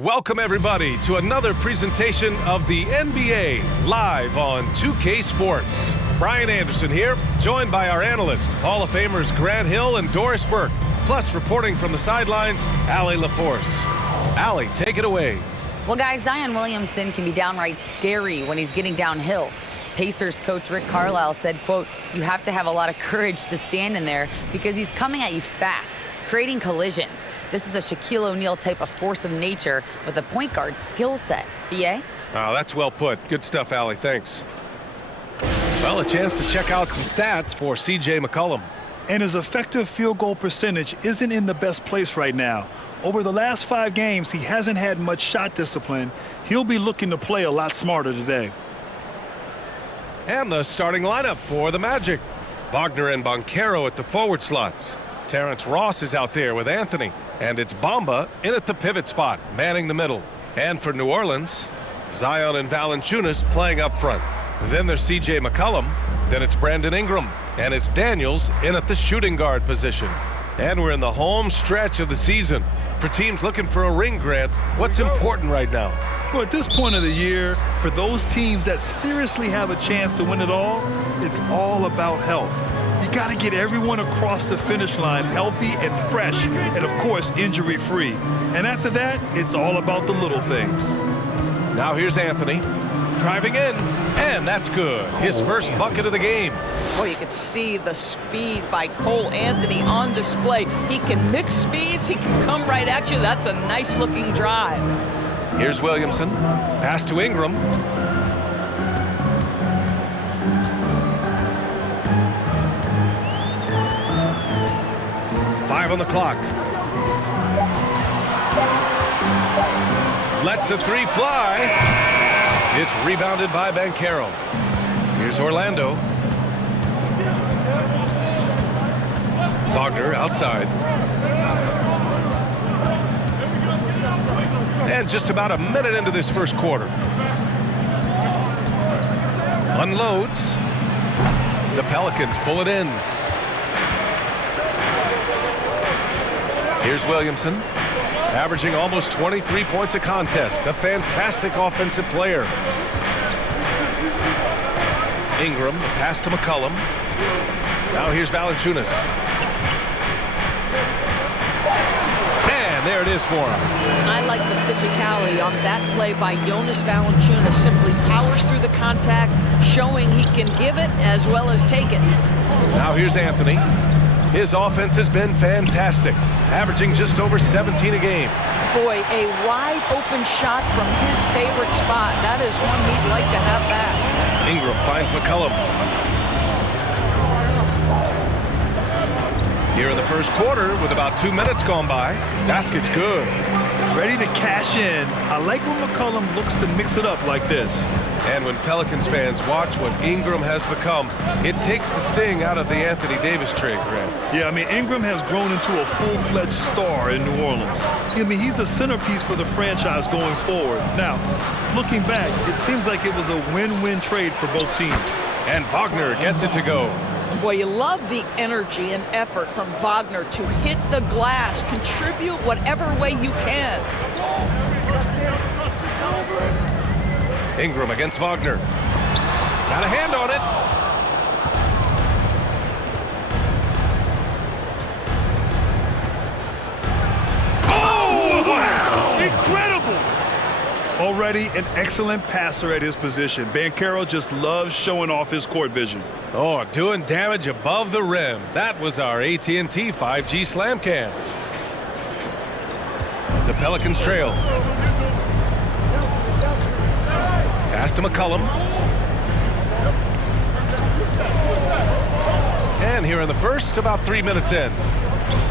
Welcome, everybody, to another presentation of the NBA live on 2K Sports. Brian Anderson here, joined by our analysts, Hall of Famers Grant Hill and Doris Burke, plus reporting from the sidelines, Allie LaForce. Allie, take it away. Well, guys, Zion Williamson can be downright scary when he's getting downhill. Pacers coach Rick Carlisle said, quote, "You have to have a lot of courage to stand in there because he's coming at you fast, creating collisions. This is a Shaquille O'Neal type of force of nature with a point guard skill set." BA? Oh, that's well put. Good stuff, Allie. Thanks. Well, a chance to check out some stats for C.J. McCollum. And his effective field goal percentage isn't in the best place right now. Over the last 5 games, he hasn't had much shot discipline. He'll be looking to play a lot smarter today. And the starting lineup for the Magic. Wagner and Banchero at the forward slots. Terrence Ross is out there with Anthony. And it's Bamba in at the pivot spot, manning the middle. And for New Orleans, Zion and Valanciunas playing up front. Then there's C.J. McCollum. Then it's Brandon Ingram. And it's Daniels in at the shooting guard position. And we're in the home stretch of the season. For teams looking for a ring, Grant, what's important right now? Well, at this point of the year, for those teams that seriously have a chance to win it all, it's all about health. You got to get everyone across the finish line healthy and fresh and, of course, injury-free. And after that, it's all about the little things. Now here's Anthony driving in, and that's good. His first bucket of the game. Boy, you can see the speed by Cole Anthony on display. He can mix speeds. He can come right at you. That's a nice-looking drive. Here's Williamson. Pass to Ingram. Five on the clock. Lets the three fly. It's rebounded by Banchero. Here's Orlando. Wagner outside. And just about a minute into this first quarter. Unloads. The Pelicans pull it in. Here's Williamson, averaging almost 23 points a contest. A fantastic offensive player. Ingram, the pass to McCollum. Now here's Valanciunas. And there it is for him. I like the physicality on that play by Jonas Valanciunas. Simply powers through the contact, showing he can give it as well as take it. Now here's Anthony. His offense has been fantastic, averaging just over 17 a game. Boy, a wide open shot from his favorite spot. That is one he'd like to have back. Ingram finds McCollum. Here in the first quarter, with about 2 minutes gone by, basket's good. Ready to cash in. I like when McCollum looks to mix it up like this. And when Pelicans fans watch what Ingram has become, it takes the sting out of the Anthony Davis trade, Grant. Yeah, I mean, Ingram has grown into a full-fledged star in New Orleans. I mean, he's a centerpiece for the franchise going forward. Now, looking back, it seems like it was a win-win trade for both teams. And Wagner gets it to go. Boy, you love the energy and effort from Wagner to hit the glass, contribute whatever way you can. Ingram against Wagner. Got a hand on it. Oh, wow! Incredible! Already an excellent passer at his position. Banchero just loves showing off his court vision. Oh, doing damage above the rim. That was our AT&T 5G slam cam. The Pelicans trail. Pass to McCollum. And here in the first, about 3 minutes in.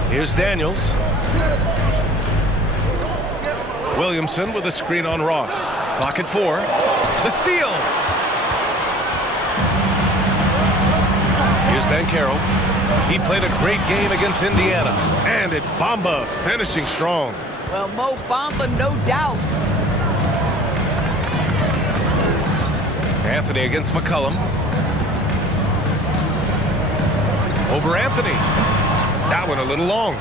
Here's Daniels. Williamson with a screen on Ross. Clock at 4. The steal. Here's Banchero. He played a great game against Indiana. And it's Bamba finishing strong. Well, Mo Bamba, no doubt. Anthony against McCollum. Over Anthony. That one a little long.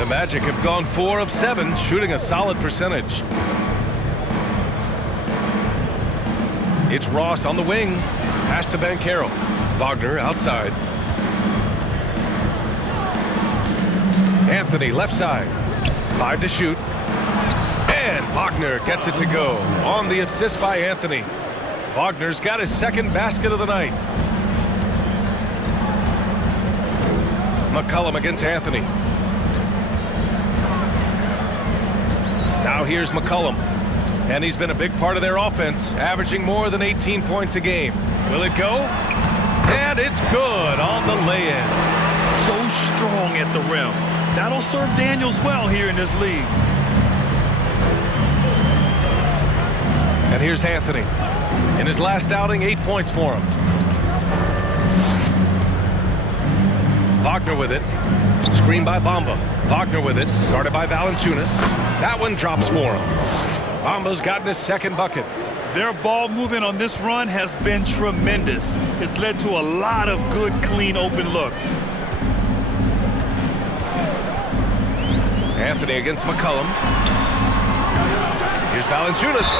The Magic have gone 4 of 7, shooting a solid percentage. It's Ross on the wing. Pass to Banchero. Wagner outside. Anthony left side. 5 to shoot. And Wagner gets it to go on the assist by Anthony. Wagner's got his second basket of the night. McCollum against Anthony. Now here's McCollum. And he's been a big part of their offense, averaging more than 18 points a game. Will it go? And it's good on the lay-in. So strong at the rim. That'll serve Daniels well here in this league. And here's Anthony. In his last outing, 8 points for him. Wagner with it. Screen by Bamba. Wagner with it. Guarded by Valanciunas. That one drops for him. Bamba's gotten his second bucket. Their ball movement on this run has been tremendous. It's led to a lot of good, clean, open looks. Anthony against McCollum. Here's Valanciunas.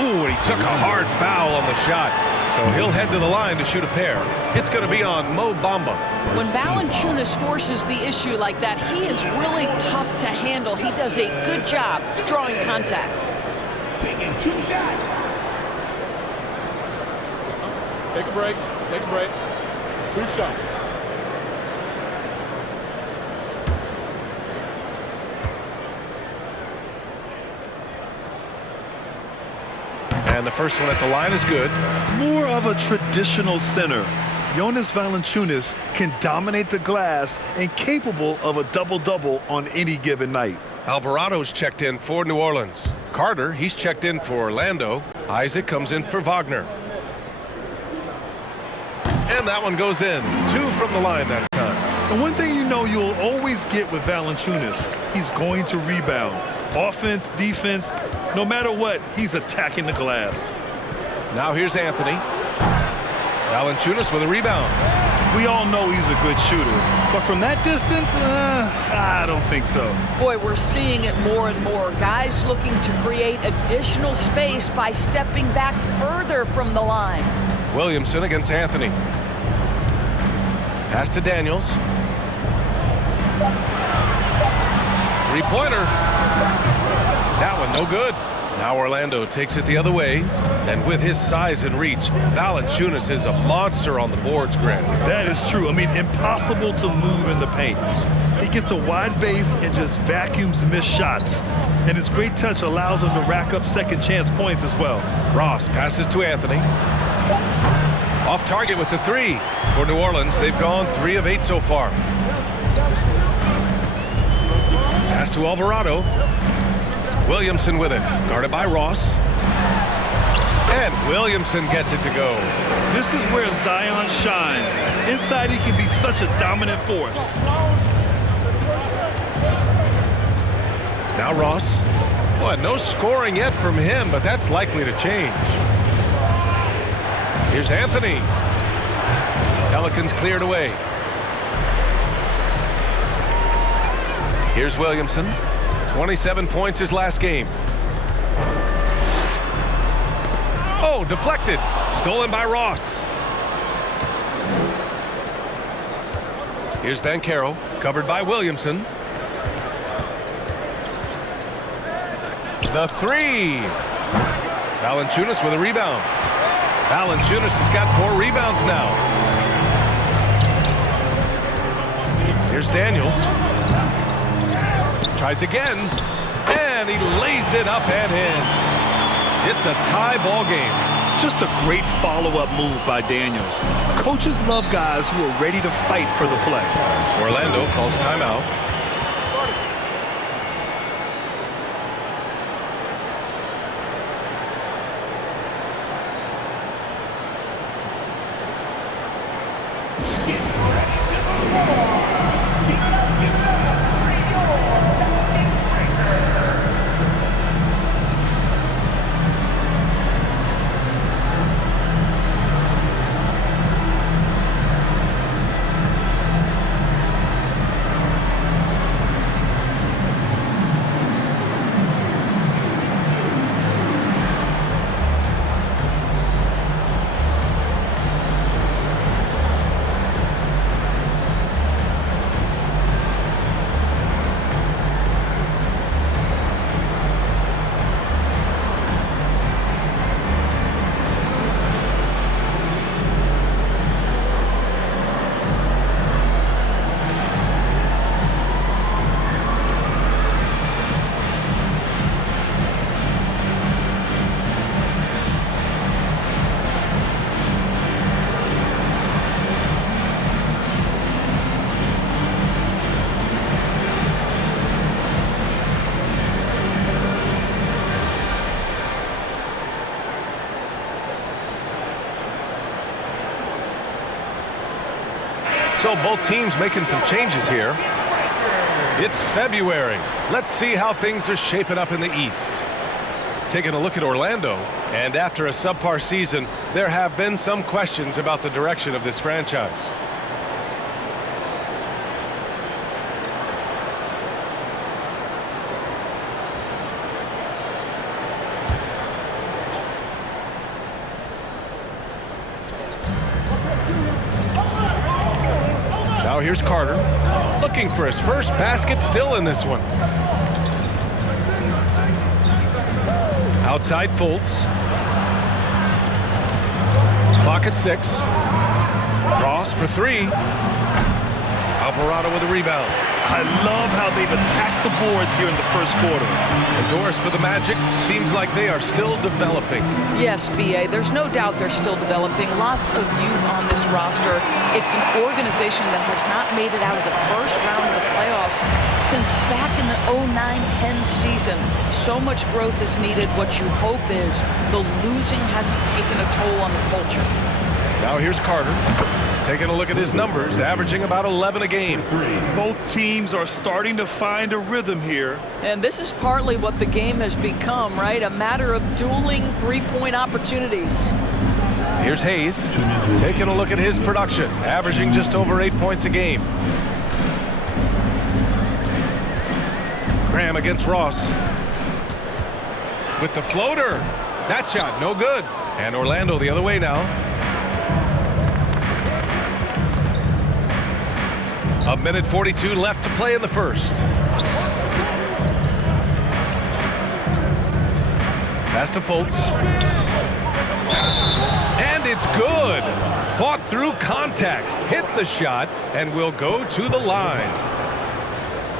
Ooh, and he took a hard foul on the shot. So he'll head to the line to shoot a pair. It's going to be on Mo Bamba. When Valanciunas forces the issue like that, he is really tough to handle. He does a good job drawing contact. Taking 2 shots. Take a break. Take a break. 2 shots. And the first one at the line is good. More of a traditional center. Jonas Valanciunas can dominate the glass and capable of a double-double on any given night. Alvarado's checked in for New Orleans. Carter, he's checked in for Orlando. Isaac comes in for Wagner. And that one goes in. 2 from the line that time. And one thing you know you'll always get with Valanciunas, he's going to rebound. Offense, defense, no matter what, he's attacking the glass. Now here's Anthony. Valanciunas with a rebound. We all know he's a good shooter, but from that distance, I don't think so. Boy, we're seeing it more and more. Guys looking to create additional space by stepping back further from the line. Williamson against Anthony. Pass to Daniels. 3-pointer. That one no good. Now Orlando takes it the other way. And with his size and reach, Valanciunas is a monster on the boards, Grant. That is true. I mean, impossible to move in the paint. He gets a wide base and just vacuums missed shots. And his great touch allows him to rack up second chance points as well. Ross passes to Anthony. Off target with the 3. For New Orleans, they've gone 3 of 8 so far. Pass to Alvarado. Williamson with it, guarded by Ross. And Williamson gets it to go. This is where Zion shines. Inside, he can be such a dominant force. Now Ross. Well, no scoring yet from him, but that's likely to change. Here's Anthony. Pelicans cleared away. Here's Williamson. 27 points his last game. Oh, deflected. Stolen by Ross. Here's Banchero, covered by Williamson. The 3. Valanciunas with a rebound. Valanciunas has got 4 rebounds now. Here's Daniels. Tries again, and he lays it up and in. It's a tie ball game. Just a great follow-up move by Daniels. Coaches love guys who are ready to fight for the play. Orlando calls timeout. Still, both teams making some changes here. It's February. Let's see how things are shaping up in the East. Taking a look at Orlando, and after a subpar season, there have been some questions about the direction of this franchise. Now here's Carter, looking for his first basket, still in this one. Outside Fultz. Clock at 6. Ross for 3. Alvarado with a rebound. I love how they've attacked the boards here in the first quarter. And Doris for the Magic, seems like they are still developing. Yes, B.A., there's no doubt they're still developing. Lots of youth on this roster. It's an organization that has not made it out of the first round of the playoffs since back in the 09-10 season. So much growth is needed. What you hope is the losing hasn't taken a toll on the culture. Now here's Carter. Taking a look at his numbers, averaging about 11 a game. Both teams are starting to find a rhythm here. And this is partly what the game has become, right? A matter of dueling three-point opportunities. Here's Hayes. Taking a look at his production, averaging just over 8 points a game. Graham against Ross. With the floater. That shot, no good. And Orlando the other way now. A minute 42 left to play in the first. Pass to Fultz. And it's good. Fought through contact, hit the shot, and will go to the line.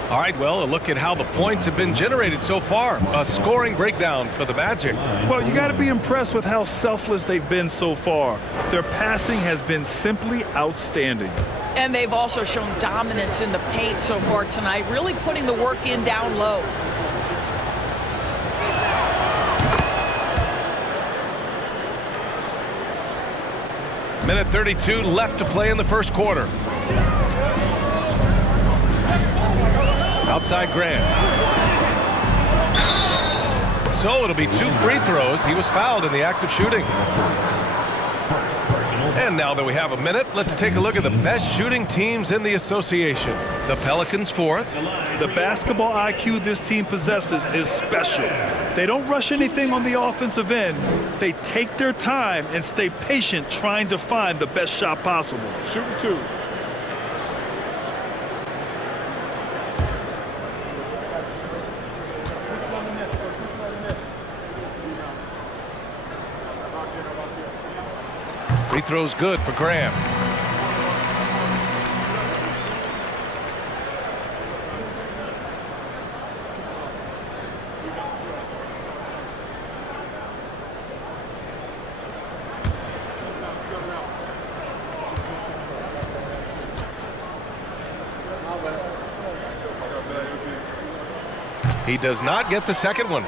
All right, well, a look at how the points have been generated so far. A scoring breakdown for the Magic. Well, you got to be impressed with how selfless they've been so far. Their passing has been simply outstanding. And they've also shown dominance in the paint so far tonight, really putting the work in down low. Minute 32 left to play in the first quarter. Outside Graham. So it'll be 2 free throws. He was fouled in the act of shooting. And now that we have a minute, let's take a look at the best shooting teams in the association. The Pelicans 4th. The basketball IQ this team possesses is special. They don't rush anything on the offensive end. They take their time and stay patient trying to find the best shot possible. Shooting 2. Free throw's good for Graham. He does not get the second one.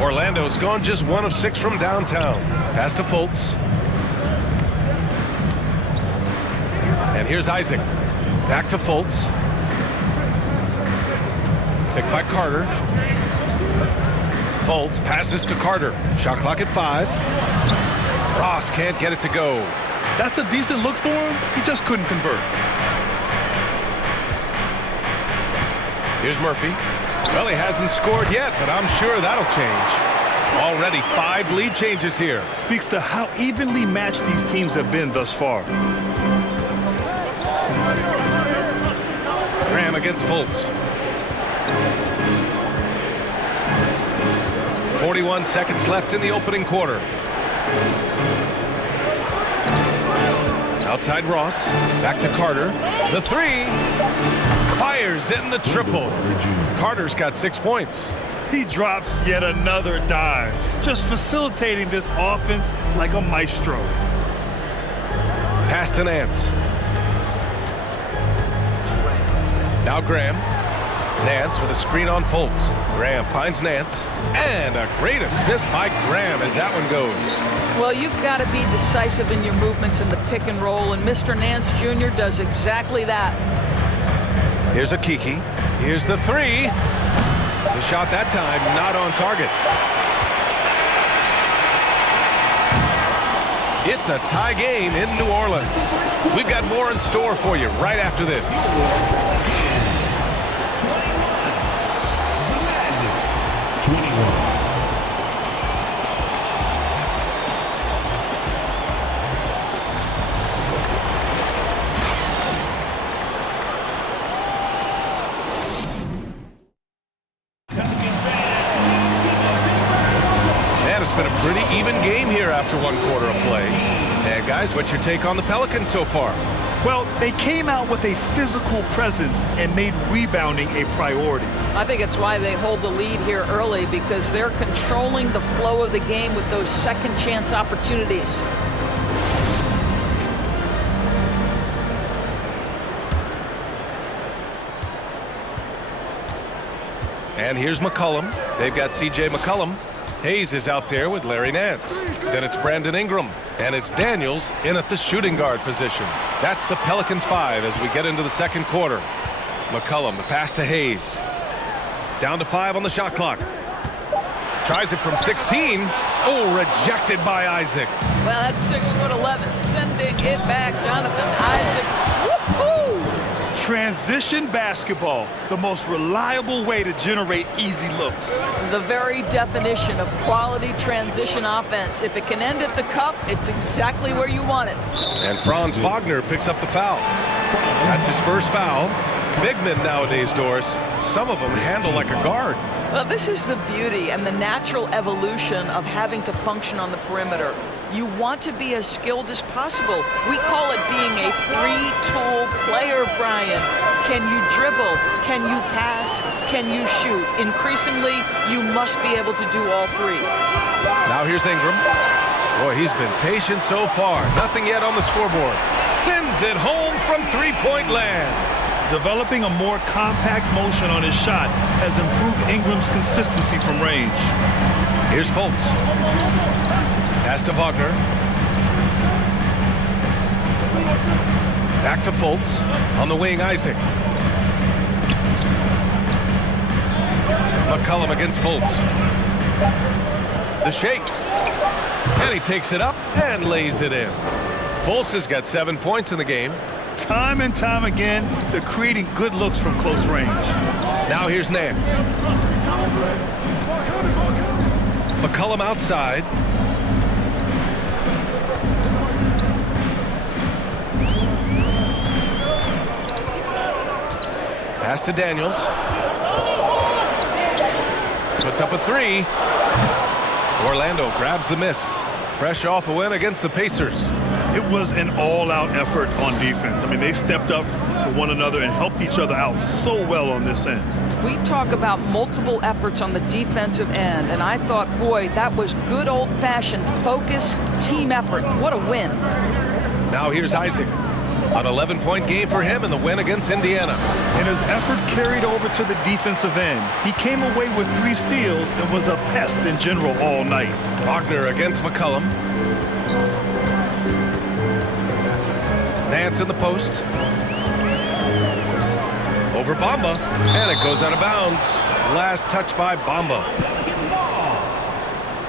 Orlando's gone just 1 of 6 from downtown. Pass to Fultz. And here's Isaac. Back to Fultz. Picked by Carter. Fultz passes to Carter. Shot clock at 5. Ross can't get it to go. That's a decent look for him. He just couldn't convert. Here's Murphy. Well, he hasn't scored yet, but I'm sure that'll change. Already 5 lead changes here. Speaks to how evenly matched these teams have been thus far. Graham against Fultz. 41 seconds left in the opening quarter. Outside Ross. Back to Carter. The 3. Fires in the triple. Carter's got 6 points. He drops yet another dime, just facilitating this offense like a maestro. Pass to Nance. Now Graham. Nance with a screen on Fultz. Graham finds Nance. And a great assist by Graham as that one goes. Well, you've got to be decisive in your movements in the pick and roll, and Mr. Nance Jr. does exactly that. Here's a Kiki. Here's the three. The shot that time not on target. It's a tie game in New Orleans. We've got more in store for you right after this. It's been a pretty even game here after one quarter of play. And guys, what's your take on the Pelicans so far? Well, they came out with a physical presence and made rebounding a priority. I think it's why they hold the lead here early, because they're controlling the flow of the game with those second chance opportunities. And here's McCollum. They've got C.J. McCollum. Hayes is out there with Larry Nance. Then it's Brandon Ingram. And it's Daniels in at the shooting guard position. That's the Pelicans 5 as we get into the second quarter. McCollum, the pass to Hayes. Down to 5 on the shot clock. Tries it from 16. Oh, rejected by Isaac. Well, that's 6'11", sending it back. Jonathan Isaac. Woo-hoo! Transition basketball, the most reliable way to generate easy looks. The very definition of quality transition offense. If it can end at the cup, it's exactly where you want it. And Franz Wagner picks up the foul. That's his first foul. Big men nowadays, Doris, some of them handle like a guard. Well, this is the beauty and the natural evolution of having to function on the perimeter. You want to be as skilled as possible. We call it being a three-tool player, Brian. Can you dribble? Can you pass? Can you shoot? Increasingly, you must be able to do all three. Now here's Ingram. Boy, he's been patient so far. Nothing yet on the scoreboard. Sends it home from three-point land. Developing a more compact motion on his shot has improved Ingram's consistency from range. Here's Fultz. Pass to Wagner. Back to Fultz. On the wing, Isaac. McCollum against Fultz. The shake. And he takes it up and lays it in. Fultz has got 7 points in the game. Time and time again, they're creating good looks from close range. Now here's Nance. McCollum outside. Pass to Daniels. Puts up a three. Orlando grabs the miss. Fresh off a win against the Pacers. It was an all-out effort on defense. I mean, they stepped up for one another and helped each other out so well on this end. We talk about multiple efforts on the defensive end, and I thought, boy, that was good old-fashioned focus, team effort. What a win. Now here's Isaac. An 11-point game for him in the win against Indiana. And his effort carried over to the defensive end. He came away with 3 steals and was a pest in general all night. Wagner against McCollum. Nance in the post. Over Bamba. And it goes out of bounds. Last touch by Bamba.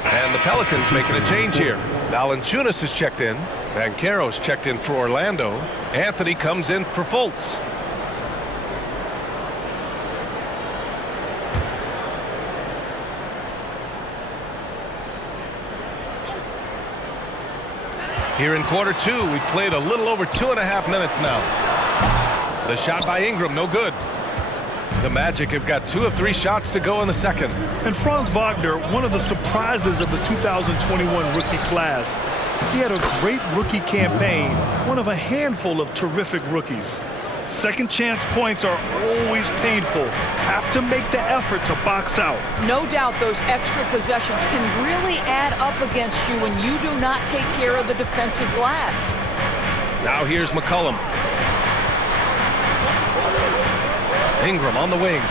And the Pelicans making a change here. Valanciunas is checked in. Banchero's checked in for Orlando. Anthony comes in for Fultz. Here in quarter 2, we played a little over 2.5 minutes now. The shot by Ingram, no good. The Magic have got 2 of 3 shots to go in the second. And Franz Wagner, one of the surprises of the 2021 rookie class. He had a great rookie campaign, one of a handful of terrific rookies. Second chance points are always painful. Have to make the effort to box out. No doubt those extra possessions can really add up against you when you do not take care of the defensive glass. Now here's McCollum. Ingram on the wing.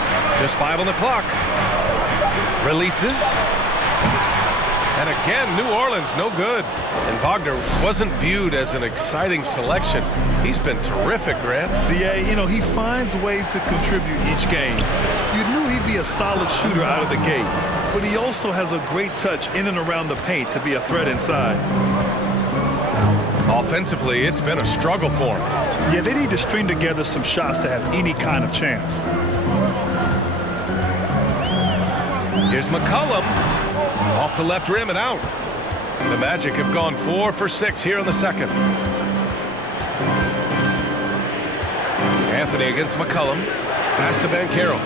Just 5 on the clock. Releases. And again, New Orleans, no good. And Wagner wasn't viewed as an exciting selection. He's been terrific, Grant. BA, you know, he finds ways to contribute each game. You knew he'd be a solid shooter out of the gate, but he also has a great touch in and around the paint to be a threat inside. Offensively, it's been a struggle for him. Yeah, they need to string together some shots to have any kind of chance. Here's McCollum. Off the left rim and out. The Magic have gone 4 for 6 here in the second. Anthony against McCollum. Pass to Banchero.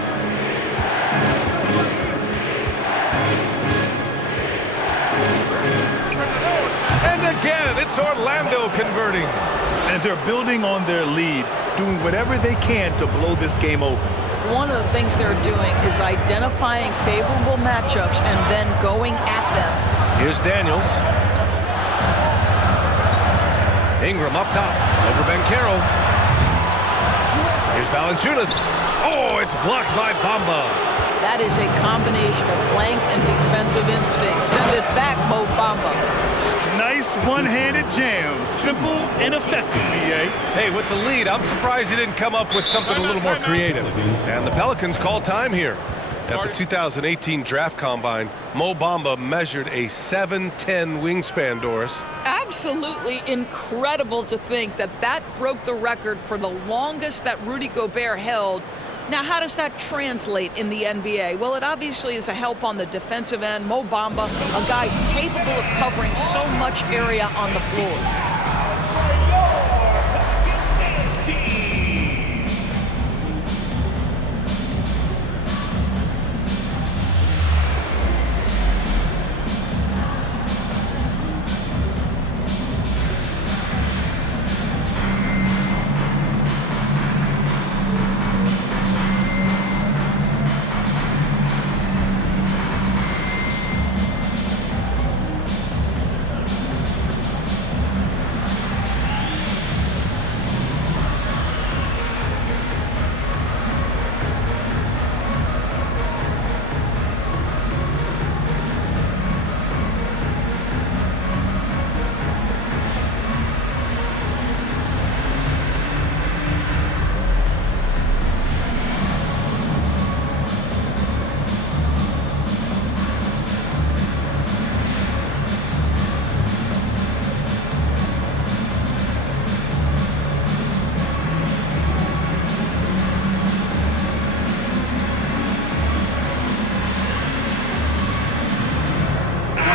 And again, it's Orlando converting. And they're building on their lead, doing whatever they can to blow this game open. One of the things they're doing is identifying favorable matchups and then going at them. Here's Daniels. Ingram up top, over Banchero. Here's Valanciunas. Oh, it's blocked by Bamba. That is a combination of length and defensive instinct. Send it back, Mo Bamba. Nice one-handed jam. Simple and effective, BA. Hey, with the lead, I'm surprised he didn't come up with something a little more creative. And the Pelicans call time here. At the 2018 Draft Combine, Mo Bamba measured a 7'10" wingspan, Doris. Absolutely incredible to think that that broke the record for the longest that Rudy Gobert held. Now, how does that translate in the NBA? Well, it obviously is a help on the defensive end. Mo Bamba, a guy capable of covering so much area on the floor.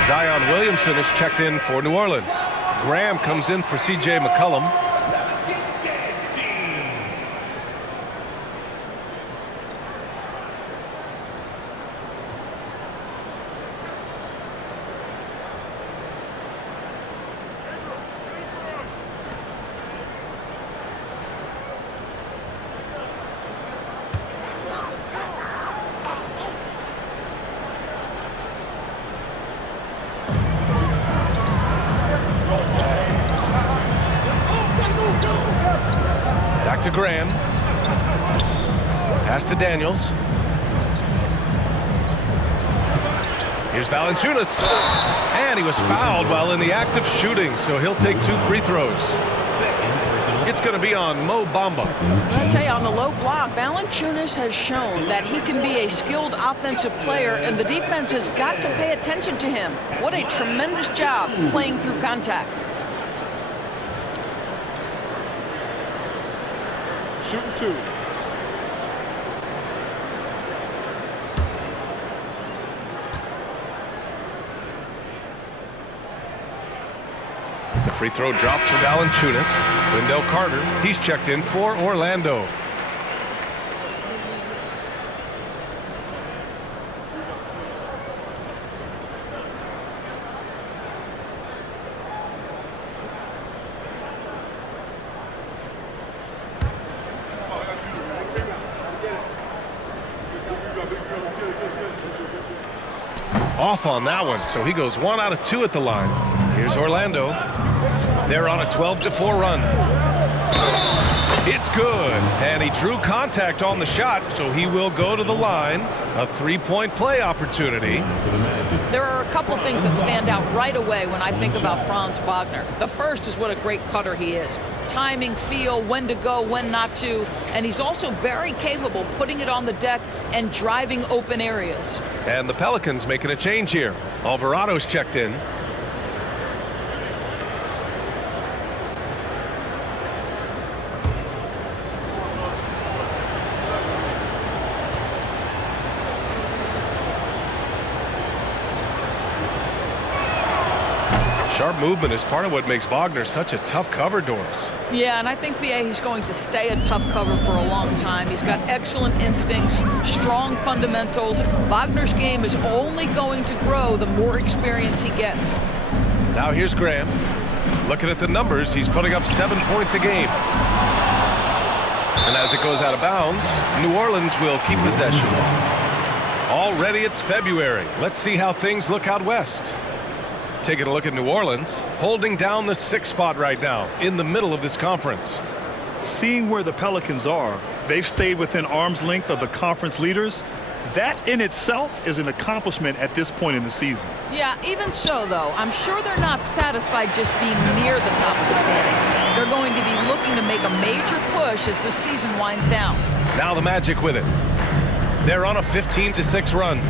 Zion Williamson is checked in for New Orleans. Graham comes in for C.J. McCollum. To Graham. Pass to Daniels. Here's Valanciunas. And he was fouled while in the act of shooting, so he'll take 2 free throws. It's going to be on Mo Bamba. I'll tell you, on the low block, Valanciunas has shown that he can be a skilled offensive player, and the defense has got to pay attention to him. What a tremendous job playing through contact. Shooting 2. The free throw drops for Valanciunas. Wendell Carter, he's checked in for Orlando. Off on that one, so he goes 1 out of 2 at the line. Here's Orlando. They're on a 12-4 run. It's good. And he drew contact on the shot, so he will go to the line. A three-point play opportunity. There are a couple things that stand out right away when I think about Franz Wagner. The first is what a great cutter he is. Timing, feel, when to go, when not to. And he's also very capable putting it on the deck and driving open areas. And the Pelicans making a change here. Alvarado's checked in. Sharp movement is part of what makes Wagner such a tough cover, Doris. Yeah, and I think, B.A., he's going to stay a tough cover for a long time. He's got excellent instincts, strong fundamentals. Wagner's game is only going to grow the more experience he gets. Now here's Graham. Looking at the numbers, he's putting up 7 points a game. And as it goes out of bounds, New Orleans will keep possession. Already it's February. Let's see how things look out west. Taking a look at New Orleans, holding down the 6th spot right now in the middle of this conference. Seeing where the Pelicans are, they've stayed within arm's length of the conference leaders. That in itself is an accomplishment at this point in the season. Yeah, even so, though, I'm sure they're not satisfied just being near the top of the standings. They're going to be looking to make a major push as the season winds down. Now the Magic with it. They're on a 15-6 run.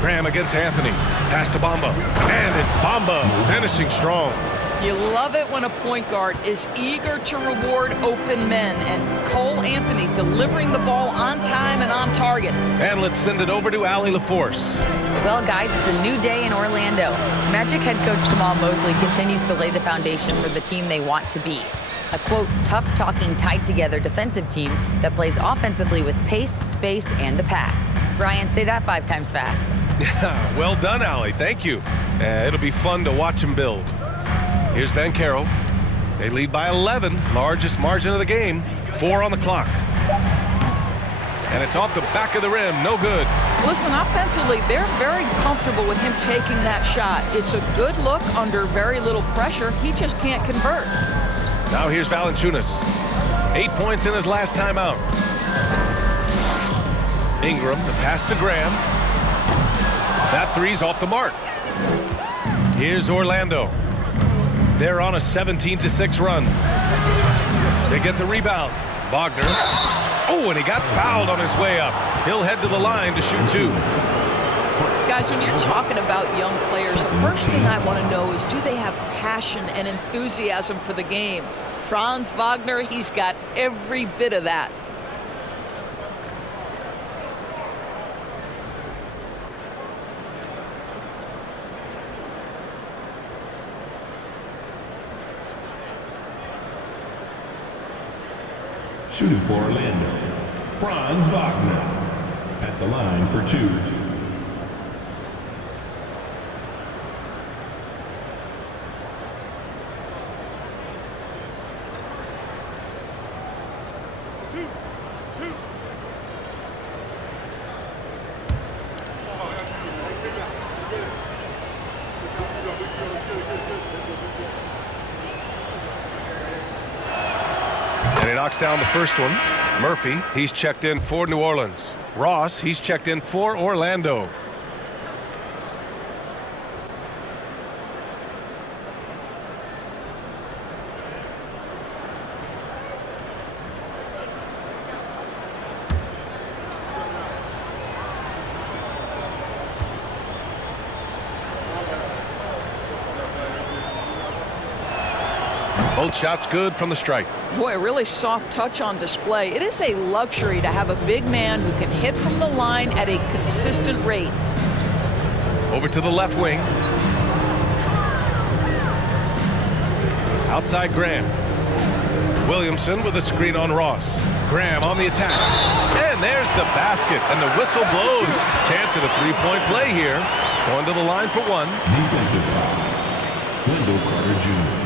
Graham against Anthony. Pass to Bamba. And it's Bamba finishing strong. You love it when a point guard is eager to reward open men, and Cole Anthony delivering the ball on time and on target. And let's send it over to Allie LaForce. Well, guys, it's a new day in Orlando. Magic head coach Jamal Mosley continues to lay the foundation for the team they want to be. A, quote, tough-talking, tied-together defensive team that plays offensively with pace, space, and the pass. Brian, say that 5 times fast. Well done, Allie. Thank you. It'll be fun to watch him build. Here's Banchero. They lead by 11, largest margin of the game. 4 on the clock. And it's off the back of the rim. No good. Listen, offensively, they're very comfortable with him taking that shot. It's a good look under very little pressure. He just can't convert. Now here's Valanciunas. 8 points in his last time out. Ingram, the pass to Graham. That three's off the mark. Here's Orlando. They're on a 17-6 run. They get the rebound. Wagner. Oh, and he got fouled on his way up. He'll head to the line to shoot 2. Guys, when you're talking about young players, the first thing I want to know is, do they have passion and enthusiasm for the game? Franz Wagner, he's got every bit of that. Shooting for Orlando, Franz Wagner at the line for 2. And he knocks down the first one. Murphy, he's checked in for New Orleans. Ross, he's checked in for Orlando. Both shots good from the stripe. Boy, a really soft touch on display. It is a luxury to have a big man who can hit from the line at a consistent rate. Over to the left wing. Outside Graham. Williamson with a screen on Ross. Graham on the attack. And there's the basket, and the whistle blows. Chance at a three-point play here. Going to the line for 1. Defensive foul. Wendell Carter Jr.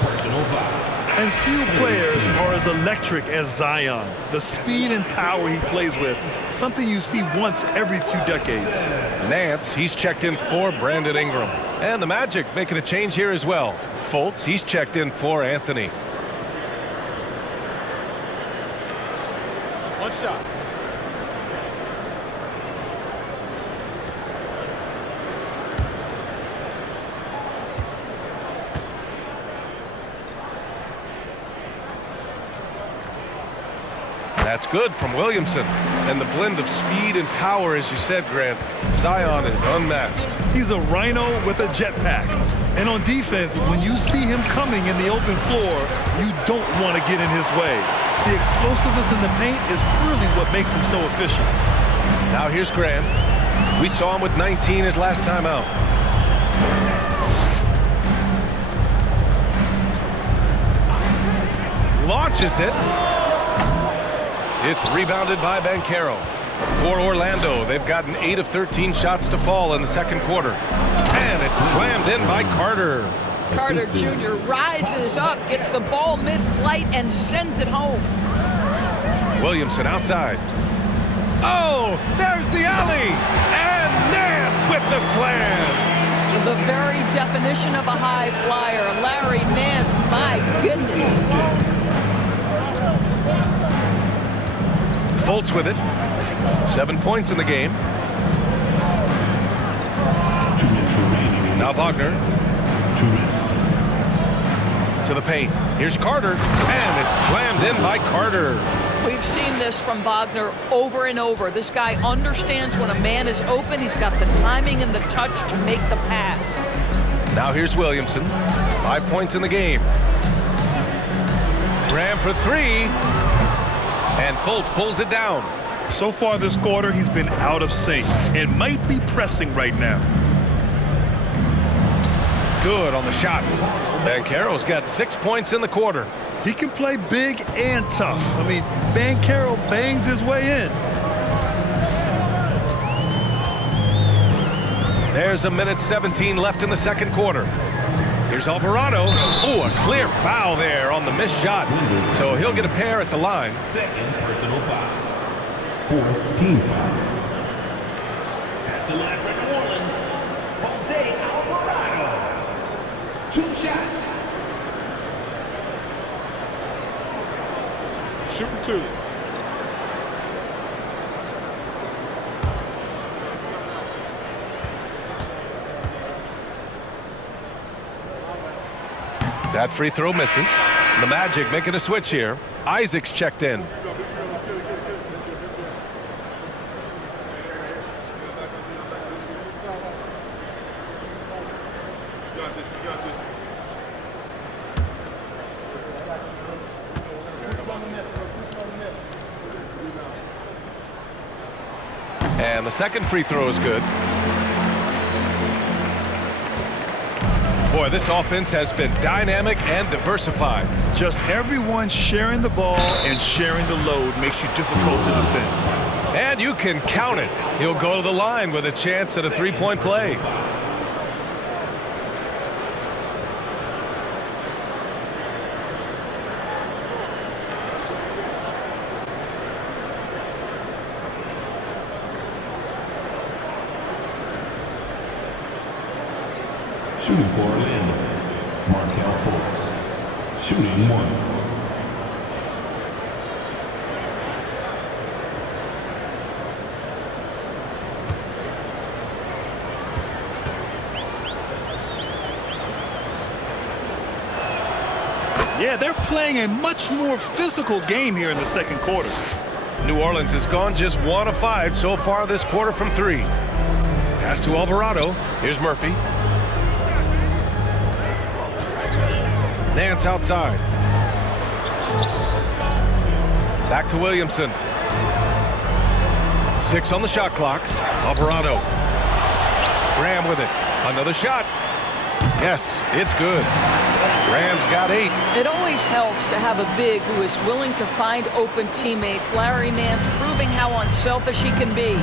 Personal foul. And few players are as electric as Zion. The speed and power he plays with, something you see once every few decades. Nance, he's checked in for Brandon Ingram. And the Magic making a change here as well. Fultz. He's checked in for Anthony. One shot. That's good from Williamson. And the blend of speed and power, as you said, Grant, Zion is unmatched. He's a rhino with a jetpack. And on defense, when you see him coming in the open floor, you don't want to get in his way. The explosiveness in the paint is really what makes him so efficient. Now here's Grant. We saw him with 19 his last time out. Launches it. It's rebounded by Banchero. For Orlando, they've gotten 8 of 13 shots to fall in the second quarter. And it's slammed in by Carter. Carter Jr. rises up, gets the ball mid-flight, and sends it home. Williamson outside. Oh, there's the alley. And Nance with the slam. The very definition of a high flyer, Larry Nance, my goodness. Fultz with it. 7 points in the game. 2 minutes remaining. Now Wagner 2 minutes. to the paint. Here's Carter, and it's slammed in by Carter. We've seen this from Wagner over and over. This guy understands when a man is open. He's got the timing and the touch to make the pass. Now here's Williamson. 5 points in the game. Graham for 3. And Fultz pulls it down. So far this quarter, he's been out of sync and might be pressing right now. Good on the shot. Banchero's got 6 points in the quarter. He can play big and tough. I mean, Banchero bangs his way in. There's a minute 17 left in the second quarter. Here's Alvarado. Oh, a clear foul there on the missed shot. So he'll get a pair at the line. Second personal foul. 4 team foul. At the line for New Orleans, Jose Alvarado. 2 shots. Shooting 2. That free throw misses. The Magic making a switch here. Isaac's checked in. And the second free throw is good. Boy, this offense has been dynamic and diversified. Just everyone sharing the ball and sharing the load makes you difficult to defend. And you can count it. He'll go to the line with a chance at a three-point play. Shooting for Orlando, Markel Fultz. Shooting 1. Yeah, they're playing a much more physical game here in the second quarter. New Orleans has gone just 1 of 5 so far this quarter from 3. Pass to Alvarado. Here's Murphy. Nance outside. Back to Williamson. 6 on the shot clock. Alvarado. Graham with it. Another shot. Yes, it's good. Graham's got 8. It always helps to have a big who is willing to find open teammates. Larry Nance proving how unselfish he can be.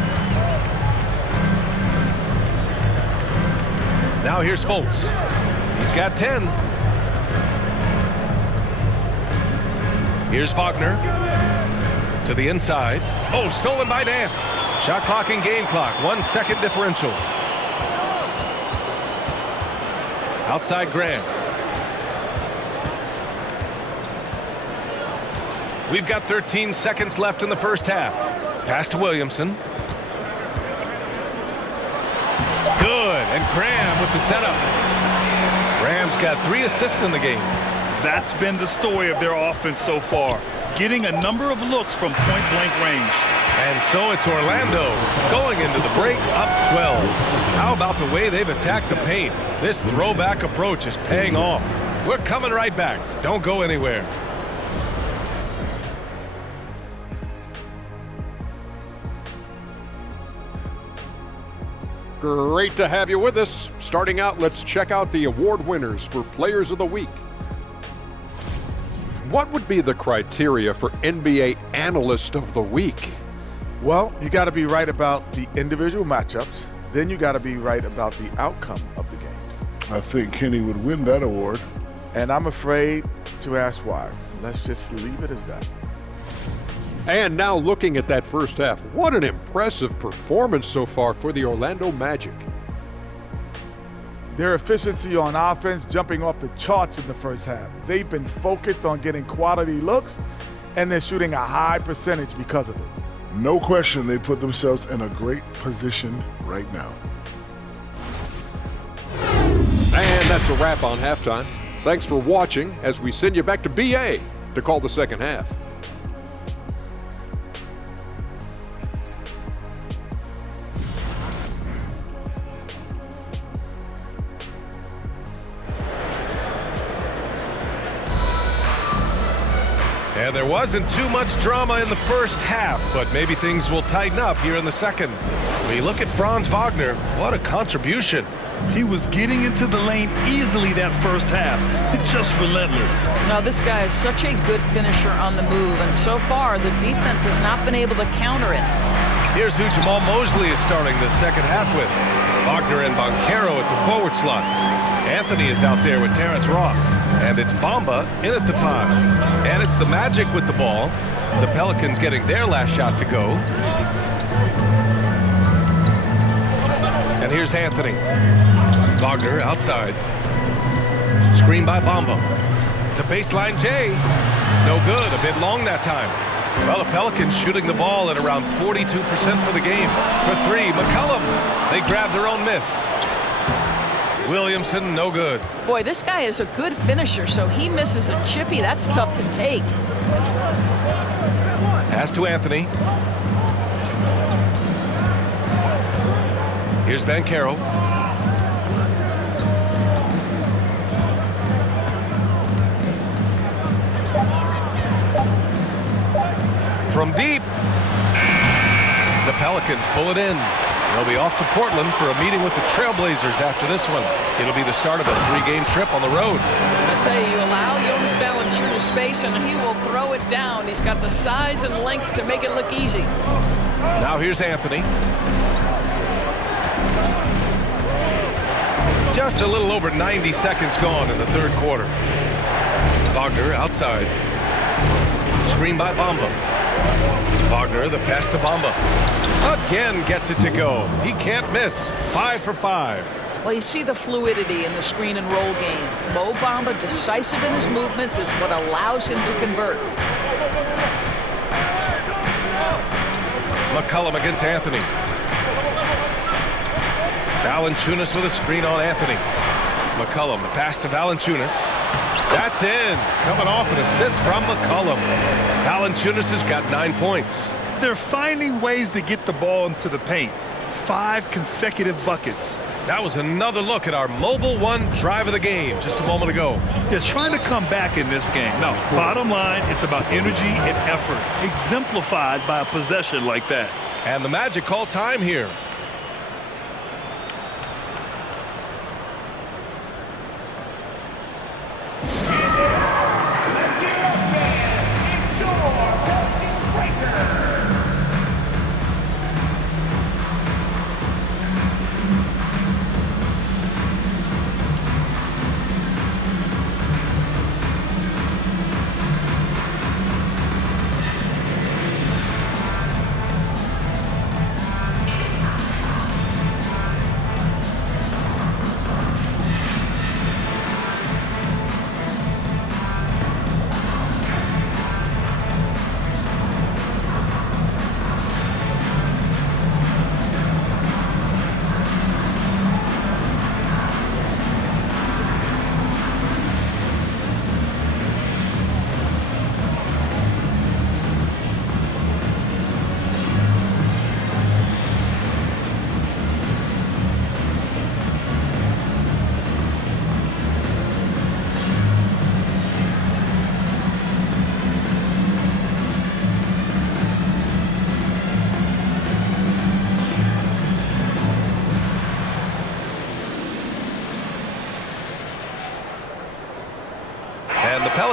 Now here's Fultz. He's got 10. Here's Wagner to the inside. Oh, stolen by Nance. Shot clock and game clock. 1 second differential. Outside Graham. We've got 13 seconds left in the first half. Pass to Williamson. Good, and Graham with the setup. Graham's got 3 assists in the game. That's been the story of their offense so far, getting a number of looks from point-blank range. And so it's Orlando going into the break up 12. How about the way they've attacked the paint? This throwback approach is paying off. We're coming right back. Don't go anywhere. Great to have you with us. Starting out, let's check out the award winners for Players of the Week. What would be the criteria for NBA Analyst of the Week? Well, you got to be right about the individual matchups. Then you got to be right about the outcome of the games. I think Kenny would win that award. And I'm afraid to ask why. Let's just leave it as that. And now looking at that first half, what an impressive performance so far for the Orlando Magic. Their efficiency on offense jumping off the charts in the first half. They've been focused on getting quality looks, and they're shooting a high percentage because of it. No question they put themselves in a great position right now. And that's a wrap on halftime. Thanks for watching as we send you back to BA to call the second half. And there wasn't too much drama in the first half, but maybe things will tighten up here in the second. We look at Franz Wagner. What a contribution. He was getting into the lane easily that first half. It's just relentless. Now, this guy is such a good finisher on the move, and so far, the defense has not been able to counter it. Here's who Jamal Mosley is starting the second half with. Wagner and Banchero at the forward slots. Anthony is out there with Terrence Ross. And it's Bamba in at the 5. And it's the Magic with the ball. The Pelicans getting their last shot to go. And here's Anthony. Wagner outside. Screen by Bamba. The baseline J. No good. A bit long that time. Well, the Pelicans shooting the ball at around 42% for the game. For 3, McCollum. They grab their own miss. Williamson, no good. Boy, this guy is a good finisher, so he misses a chippy. That's tough to take. Pass to Anthony. Here's Banchero. From deep. The Pelicans pull it in. They'll be off to Portland for a meeting with the Trailblazers after this one. It'll be the start of a 3-game trip on the road. I tell you, allow Jonas Valanciunas space and he will throw it down. He's got the size and length to make it look easy. Now here's Anthony. Just a little over 90 seconds gone in the third quarter. Wagner outside. Screen by Bamba. Wagner, the pass to Bamba. Again gets it to go. He can't miss. 5 for 5. Well, you see the fluidity in the screen and roll game. Mo Bamba, decisive in his movements, is what allows him to convert. McCollum against Anthony. Valanciunas with a screen on Anthony. McCollum, the pass to Valanciunas. That's in. Coming off an assist from McCollum. Valanciunas has got 9 points. They're finding ways to get the ball into the paint. 5 consecutive buckets. That was another look at our Mobile One drive of the game just a moment ago. They're trying to come back in this game. No, bottom line, it's about energy and effort, exemplified by a possession like that. And the Magic call time here.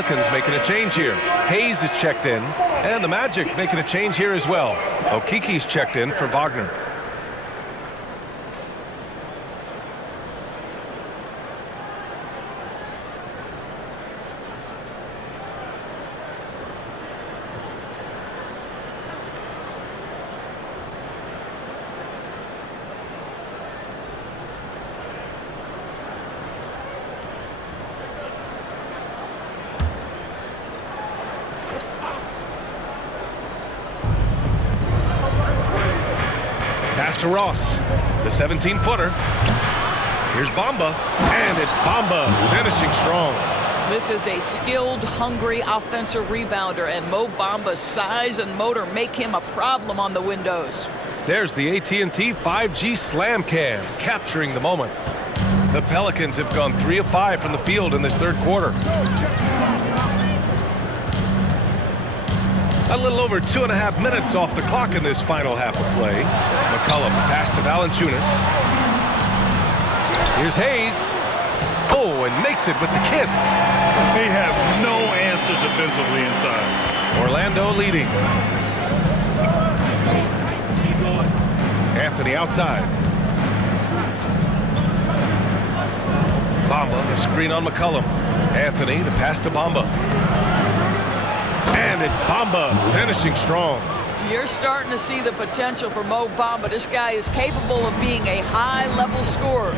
Pelicans making a change here. Hayes is checked in, and the Magic making a change here as well. Okiki's checked in for Wagner. Pass to Ross, the 17-footer. Here's Bamba, and it's Bamba finishing strong. This is a skilled, hungry offensive rebounder, and Mo Bamba's size and motor make him a problem on the windows. There's the AT&T 5G Slam Cam, capturing the moment. The Pelicans have gone 3 of 5 from the field in this third quarter. A little over 2.5 minutes off the clock in this final half of play. McCollum pass to Valanciunas. Here's Hayes. Oh, and makes it with the kiss. They have no answer defensively inside. Orlando leading. Anthony outside. Bamba, the screen on McCollum. Anthony, the pass to Bamba. And it's Bamba finishing strong. You're starting to see the potential for Mo Bamba. This guy is capable of being a high-level scorer.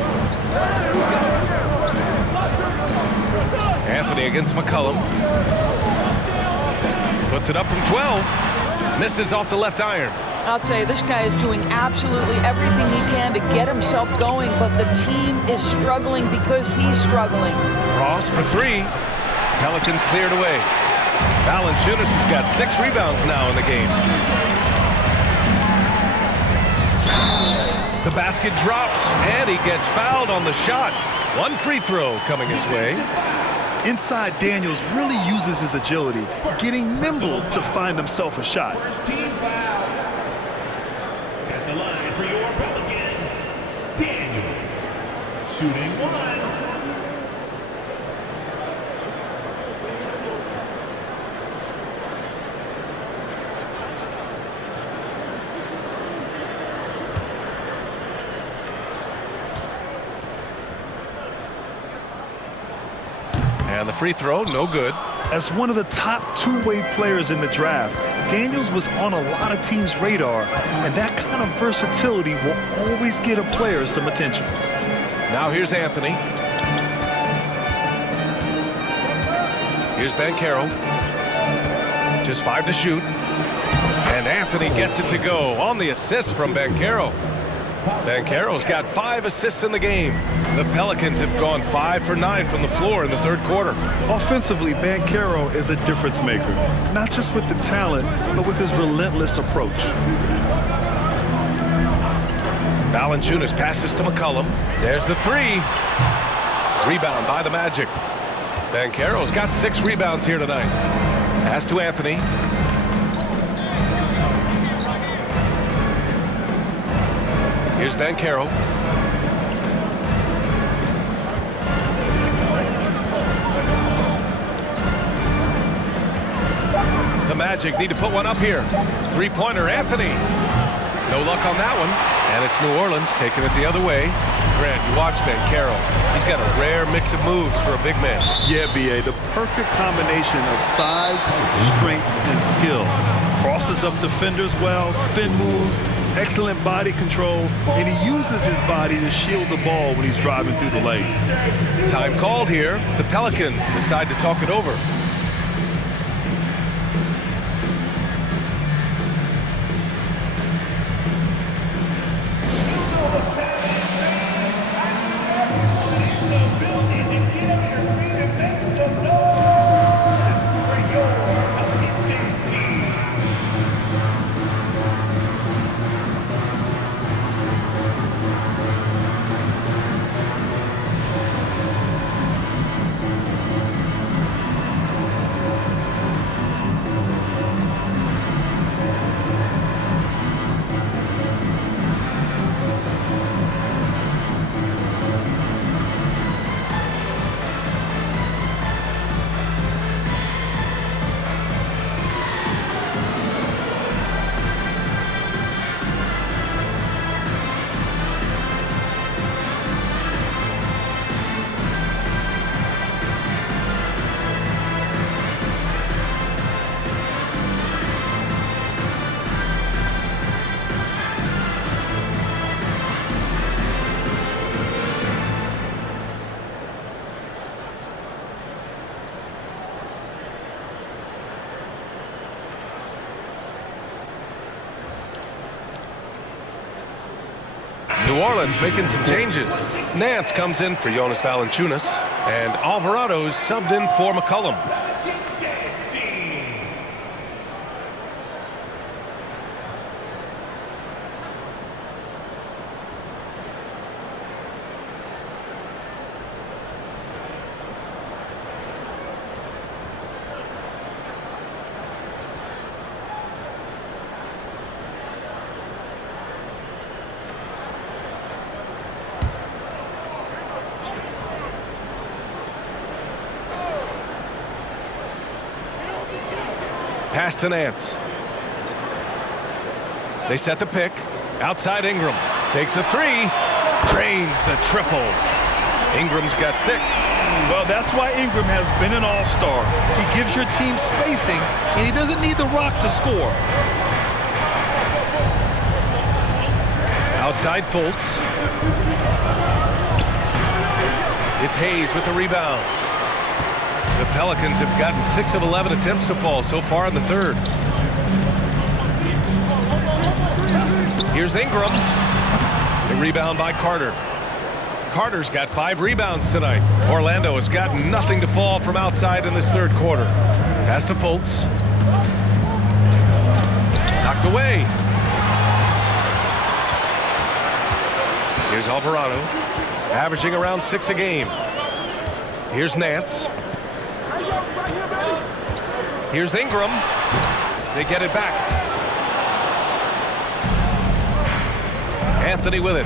Anthony against McCollum. Puts it up from 12. Misses off the left iron. I'll tell you, this guy is doing absolutely everything he can to get himself going, but the team is struggling because he's struggling. Ross for 3. Pelicans cleared away. Valanciunas has got 6 rebounds now in the game. The basket drops, and he gets fouled on the shot. 1 free throw coming his way. Inside, Daniels really uses his agility, getting nimble to find himself a shot. First team foul. At the line for your Pelicans, Daniels. Shooting 1. And the free throw, no good. As one of the top two-way players in the draft, Daniels was on a lot of teams' radar, and that kind of versatility will always get a player some attention. Now here's Anthony. Here's Banchero. Just 5 to shoot. And Anthony gets it to go on the assist from Banchero. Banchero's got 5 assists in the game. The Pelicans have gone 5 for 9 from the floor in the third quarter. Offensively, Banchero is a difference maker, not just with the talent, but with his relentless approach. Valanciunas passes to McCollum. There's the 3. Rebound by the Magic. Banchero's got 6 rebounds here tonight. Pass to Anthony. Here's Banchero. The Magic need to put one up here. 3-pointer, Anthony. No luck on that one. And it's New Orleans taking it the other way. Grant, you watch Banchero. He's got a rare mix of moves for a big man. Yeah, B.A., the perfect combination of size, strength, and skill. Crosses up defenders well, spin moves, excellent body control, and he uses his body to shield the ball when he's driving through the lane. Time called here. The Pelicans decide to talk it over. New Orleans making some changes. Nance comes in for Jonas Valanciunas, and Alvarado's subbed in for McCollum. Pass to Nance. They set the pick. Outside Ingram. Takes a three. Drains the triple. Ingram's got 6. Well, that's why Ingram has been an all-star. He gives your team spacing, and he doesn't need the rock to score. Outside Fultz. It's Hayes with the rebound. The Pelicans have gotten 6 of 11 attempts to fall so far in the third. Here's Ingram. The rebound by Carter. Carter's got 5 rebounds tonight. Orlando has got nothing to fall from outside in this third quarter. Pass to Fultz. Knocked away. Here's Alvarado, averaging around 6 a game. Here's Nance. Here's Ingram. They get it back. Anthony with it.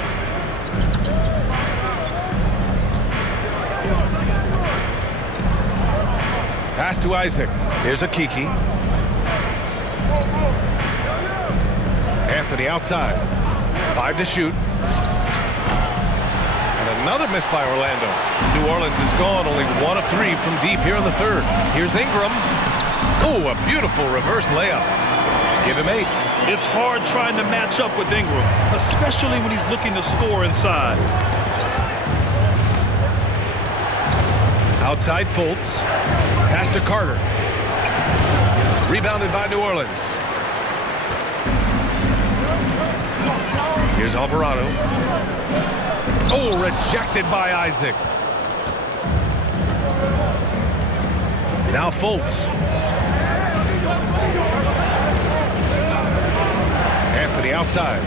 Pass to Isaac. Here's a Kiki. Anthony outside. 5 to shoot. And another miss by Orlando. New Orleans is gone only 1 of 3 from deep here in the third. Here's Ingram. Oh, a beautiful reverse layup. Give him 8. It's hard trying to match up with Ingram, especially when he's looking to score inside. Outside Fultz. Pass to Carter. Rebounded by New Orleans. Here's Alvarado. Oh, rejected by Isaac. Now Fultz. Anthony outside.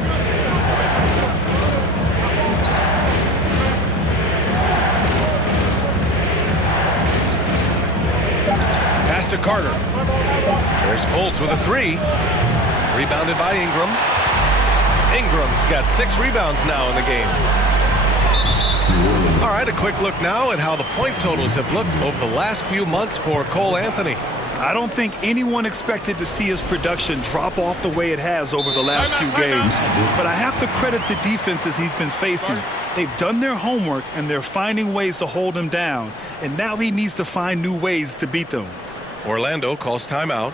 Pass to Carter. There's Fultz with a 3. Rebounded by Ingram. Ingram's got 6 rebounds now in the game. All right, a quick look now at how the point totals have looked over the last few months for Cole Anthony. I don't think anyone expected to see his production drop off the way it has over the last few games. But I have to credit the defenses he's been facing. They've done their homework, and they're finding ways to hold him down. And now he needs to find new ways to beat them. Orlando calls timeout.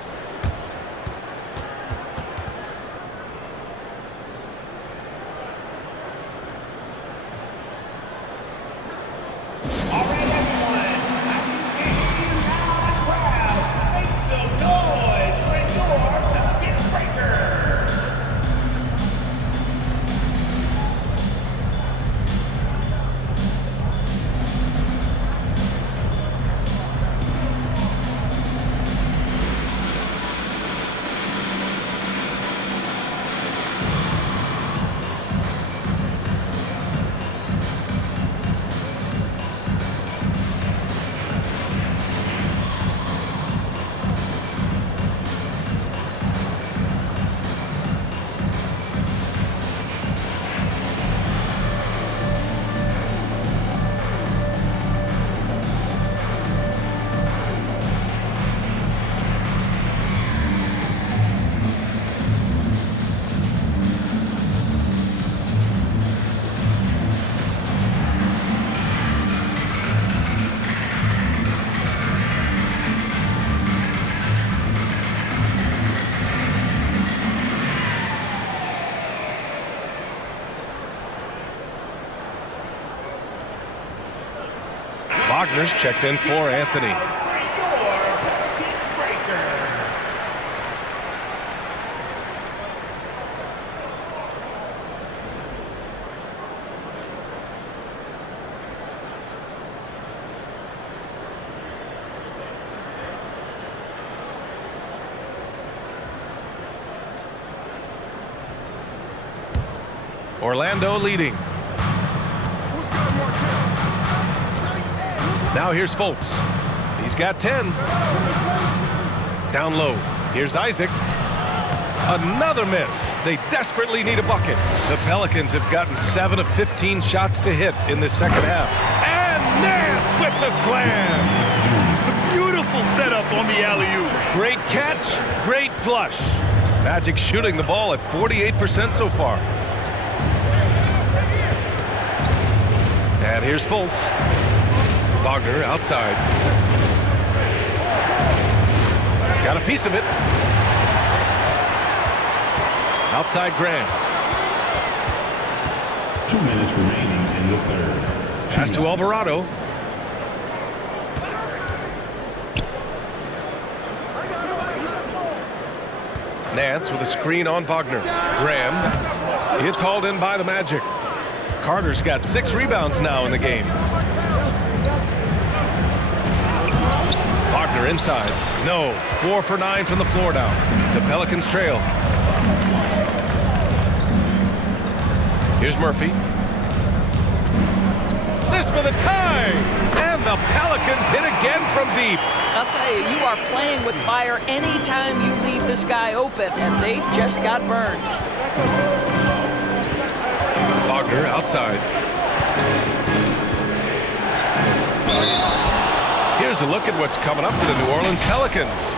Wagner's checked in for Anthony. Orlando leading. Now here's Fultz. He's got 10. Down low. Here's Isaac. Another miss. They desperately need a bucket. The Pelicans have gotten 7 of 15 shots to hit in the second half. And Nance with the slam. A beautiful setup on the alley-oop. Great catch, great flush. Magic shooting the ball at 48% so far. And here's Fultz. Wagner outside. Got a piece of it. Outside Graham. 2 minutes remaining in the third. Pass to Alvarado. Nance with a screen on Wagner. Graham. It's hauled in by the Magic. Carter's got 6 rebounds now in the game. Wagner inside. No. 4 for 9 from the floor down. The Pelicans trail. Here's Murphy. This for the tie! And the Pelicans hit again from deep. I'll tell you, you are playing with fire anytime you leave this guy open, and they just got burned. Wagner outside. Here's a look at what's coming up for the New Orleans Pelicans.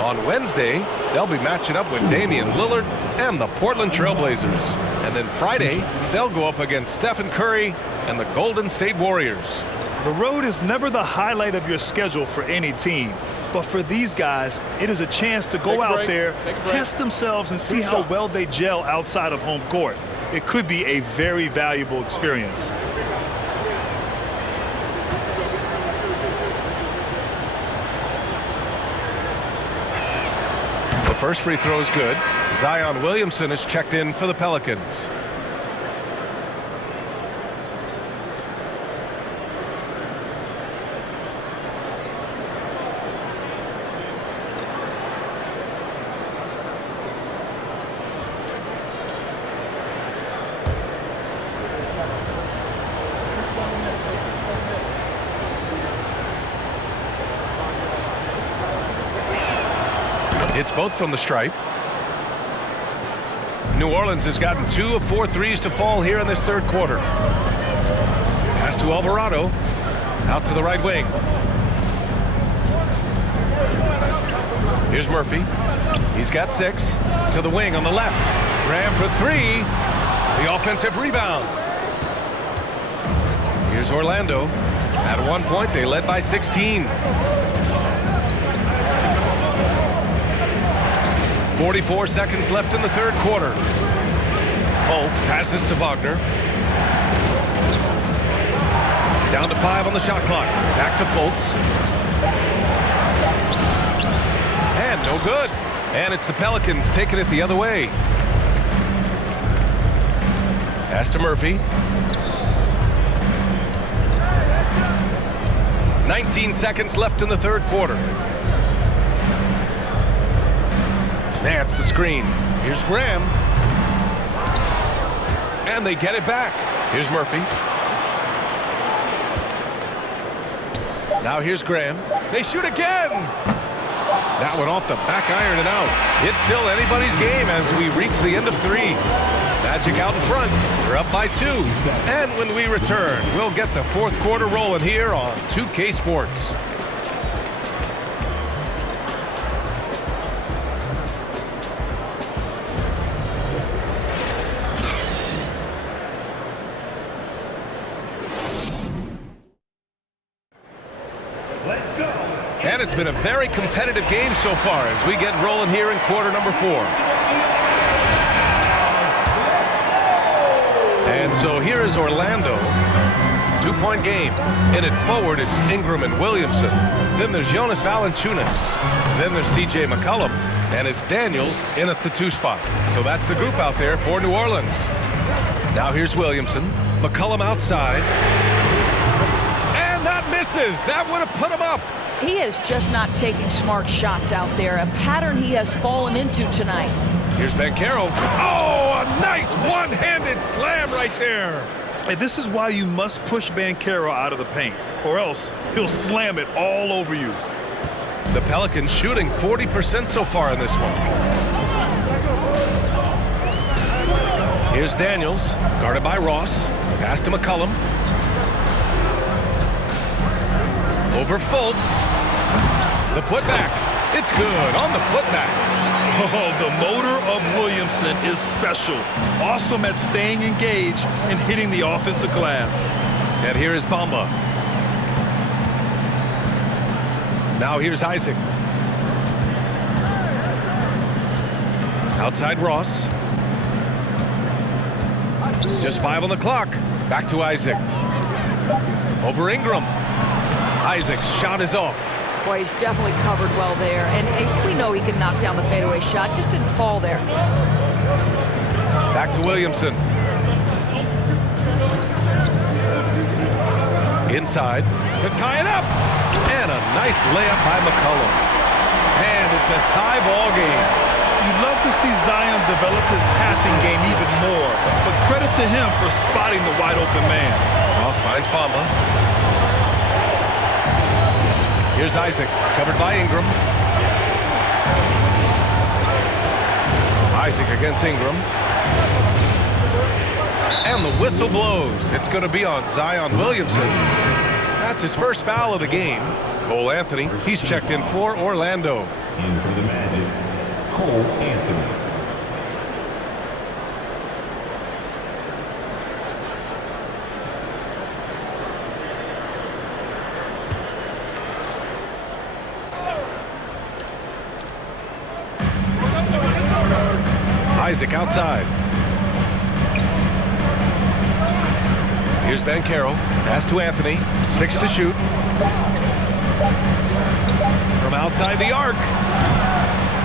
On Wednesday, they'll be matching up with Damian Lillard and the Portland Trail Blazers. And then Friday, they'll go up against Stephen Curry and the Golden State Warriors. The road is never the highlight of your schedule for any team. But for these guys, it is a chance to go out there, test themselves, and see how well they gel outside of home court. It could be a very valuable experience. The first free throw is good. Zion Williamson is checked in for the Pelicans. It's both from the stripe. New Orleans has gotten 2 of 4 threes to fall here in this third quarter. Pass to Alvarado. Out to the right wing. Here's Murphy. He's got 6. To the wing on the left. Graham for 3. The offensive rebound. Here's Orlando. At one point, they led by 16. 44 seconds left in the third quarter. Fultz passes to Wagner. Down to 5 on the shot clock. Back to Fultz. And no good. And it's the Pelicans taking it the other way. Pass to Murphy. 19 seconds left in the third quarter. Nance the screen. Here's Graham. And they get it back. Here's Murphy. Now here's Graham. They shoot again. That one off the back iron and out. It's still anybody's game as we reach the end of 3. Magic out in front. They're up by 2. And when we return, we'll get the fourth quarter rolling here on 2K Sports. And it's been a very competitive game so far as we get rolling here in quarter number 4. And so here is Orlando. 2-point game. In it forward, it's Ingram and Williamson. Then there's Jonas Valanciunas. Then there's C.J. McCollum. And it's Daniels in at the 2 spot. So that's the group out there for New Orleans. Now here's Williamson. McCollum outside. And that misses. That would have put him up. He is just not taking smart shots out there, a pattern he has fallen into tonight. Here's Banchero. Oh, a nice one-handed slam right there. And this is why you must push Banchero out of the paint, or else he'll slam it all over you. The Pelicans shooting 40% so far in this one. Here's Daniels, guarded by Ross. Pass to McCollum. Over Fultz. The putback. It's good on the putback. Oh, the motor of Williamson is special. Awesome at staying engaged and hitting the offensive glass. And here is Bamba. Now here's Isaac. Outside Ross. Just 5 on the clock. Back to Isaac. Over Ingram. Isaac's shot is off. Boy, he's definitely covered well there. And we know he can knock down the fadeaway shot. Just didn't fall there. Back to Williamson. Inside to tie it up. And a nice layup by McCollum. And it's a tie ball game. You'd love to see Zion develop his passing game even more, but credit to him for spotting the wide open man. Ross finds Bamba. Here's Isaac, covered by Ingram. Isaac against Ingram. And the whistle blows. It's going to be on Zion Williamson. That's his first foul of the game. Cole Anthony, he's checked in for Orlando. In for the Magic, Cole Anthony. Isaac outside. Here's Banchero. Pass to Anthony. 6 to shoot. From outside the arc.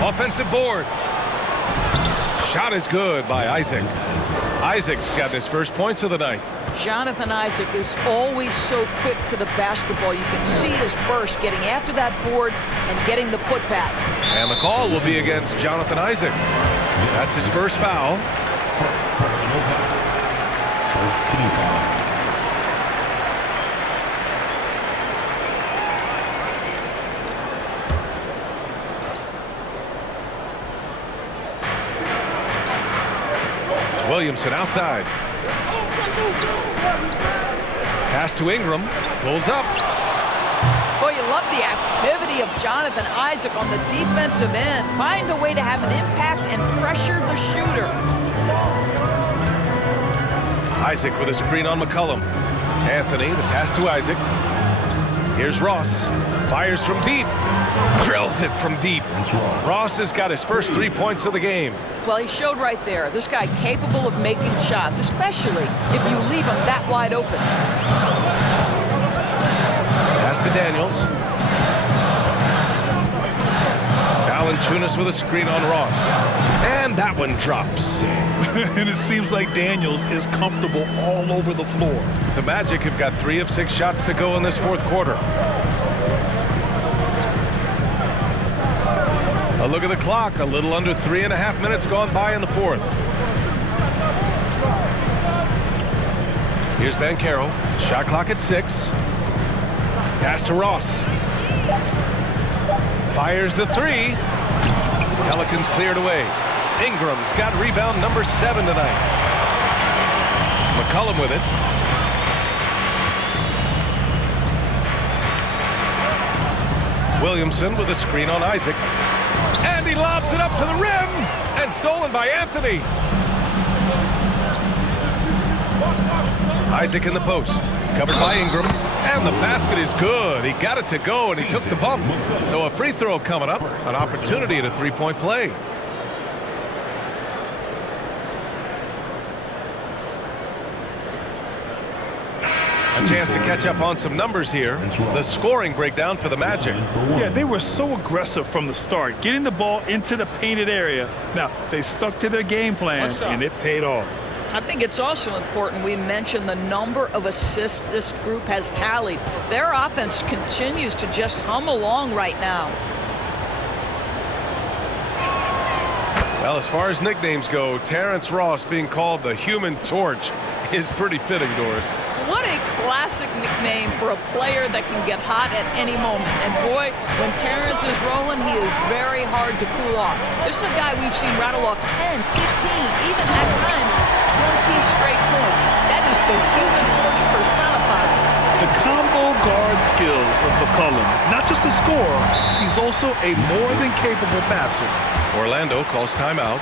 Offensive board. Shot is good by Isaac. Isaac's got his first points of the night. Jonathan Isaac is always so quick to the basketball. You can see his burst getting after that board and getting the putback. And the call will be against Jonathan Isaac. That's his first foul. Personal foul. First team foul. Williamson outside. Pass to Ingram. Pulls up. Boy, you love the activity of Jonathan Isaac on the defensive end. Find a way to have an impact and pressure the shooter. Isaac with a screen on McCollum. Anthony, the pass to Isaac. Here's Ross. Fires from deep. Drills it from deep. Ross has got his first 3 points of the game. Well, he showed right there. This guy capable of making shots, especially if you leave him that wide open. Pass to Daniels. Valanciunas with a screen on Ross. And that one drops. And it seems like Daniels is comfortable all over the floor. The Magic have got 3 of 6 shots to go in this fourth quarter. A look at the clock. A little under 3.5 minutes gone by in the fourth. Here's Banchero. Shot clock at 6. Pass to Ross. Fires the 3. Pelicans cleared away. Ingram's got rebound number 7 tonight. McCollum with it. Williamson with a screen on Isaac. And he lobs it up to the rim. And stolen by Anthony. Isaac in the post. Covered by Ingram. And the basket is good. He got it to go, and he took the bump. So a free throw coming up. An opportunity at a three-point play. A chance to catch up on some numbers here. The scoring breakdown for the Magic. Yeah, they were so aggressive from the start, getting the ball into the painted area. Now, they stuck to their game plan, and it paid off. I think it's also important we mention the number of assists this group has tallied. Their offense continues to just hum along right now. Well, as far as nicknames go, Terrence Ross being called the Human Torch is pretty fitting, Doris. What a classic nickname for a player that can get hot at any moment. And boy, when Terrence is rolling, he is very hard to cool off. This is a guy we've seen rattle off 10, 15, even at times 20 straight points. That is the Human Torch personified. The combo guard skills of McCollum, not just a scorer, he's also a more than capable passer. Orlando calls timeout.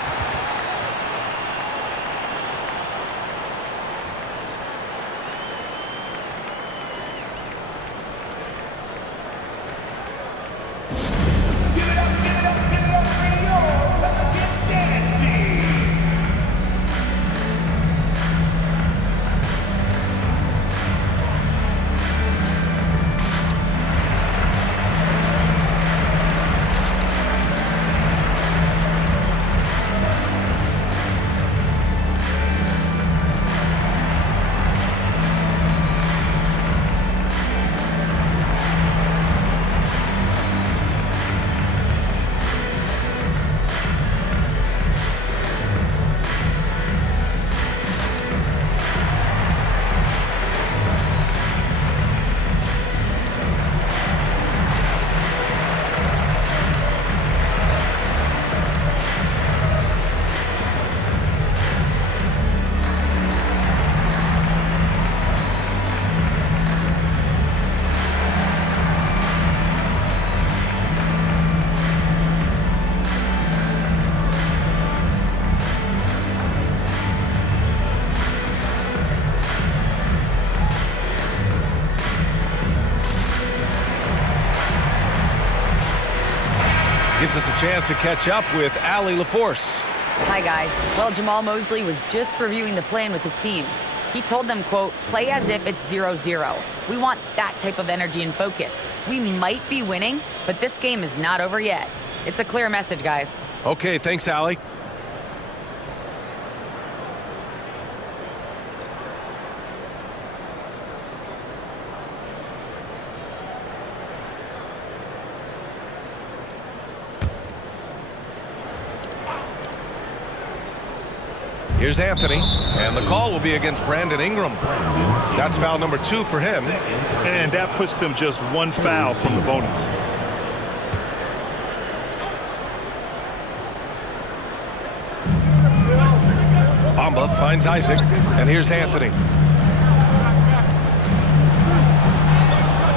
Gives us a chance to catch up with Allie LaForce. Hi, guys. Well, Jamal Mosley was just reviewing the plan with his team. He told them, quote, play as if it's 0-0. We want that type of energy and focus. We might be winning, but this game is not over yet. It's a clear message, guys. Okay, thanks, Allie. Here's Anthony, and the call will be against Brandon Ingram. That's foul number 2 for him. And that puts them just one foul from the bonus. Bamba finds Isaac, and here's Anthony.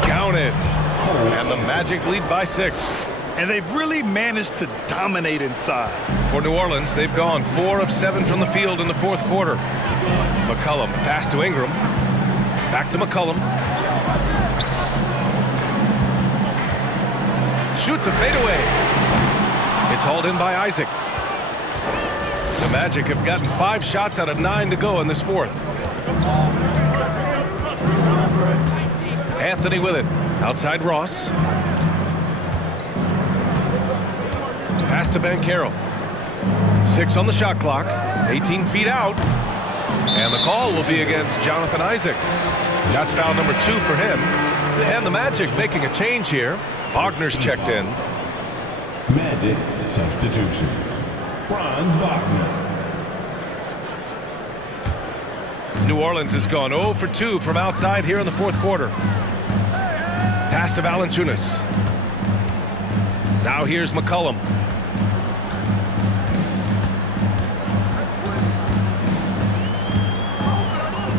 Counted, and the Magic lead by 6. And they've really managed to dominate inside. For New Orleans, they've gone 4 of 7 from the field in the fourth quarter. McCollum, pass to Ingram. Back to McCollum. Shoots a fadeaway. It's hauled in by Isaac. The Magic have gotten 5 shots out of 9 to go in this fourth. Anthony with it. Outside Ross. Pass to Banchero. 6 on the shot clock. 18 feet out. And the call will be against Jonathan Isaac. That's foul number 2 for him. And the Magic making a change here. Wagner's checked in. Magic substitution. Franz Wagner. New Orleans has gone 0 for 2 from outside here in the fourth quarter. Pass to Valanciunas. Now here's McCollum.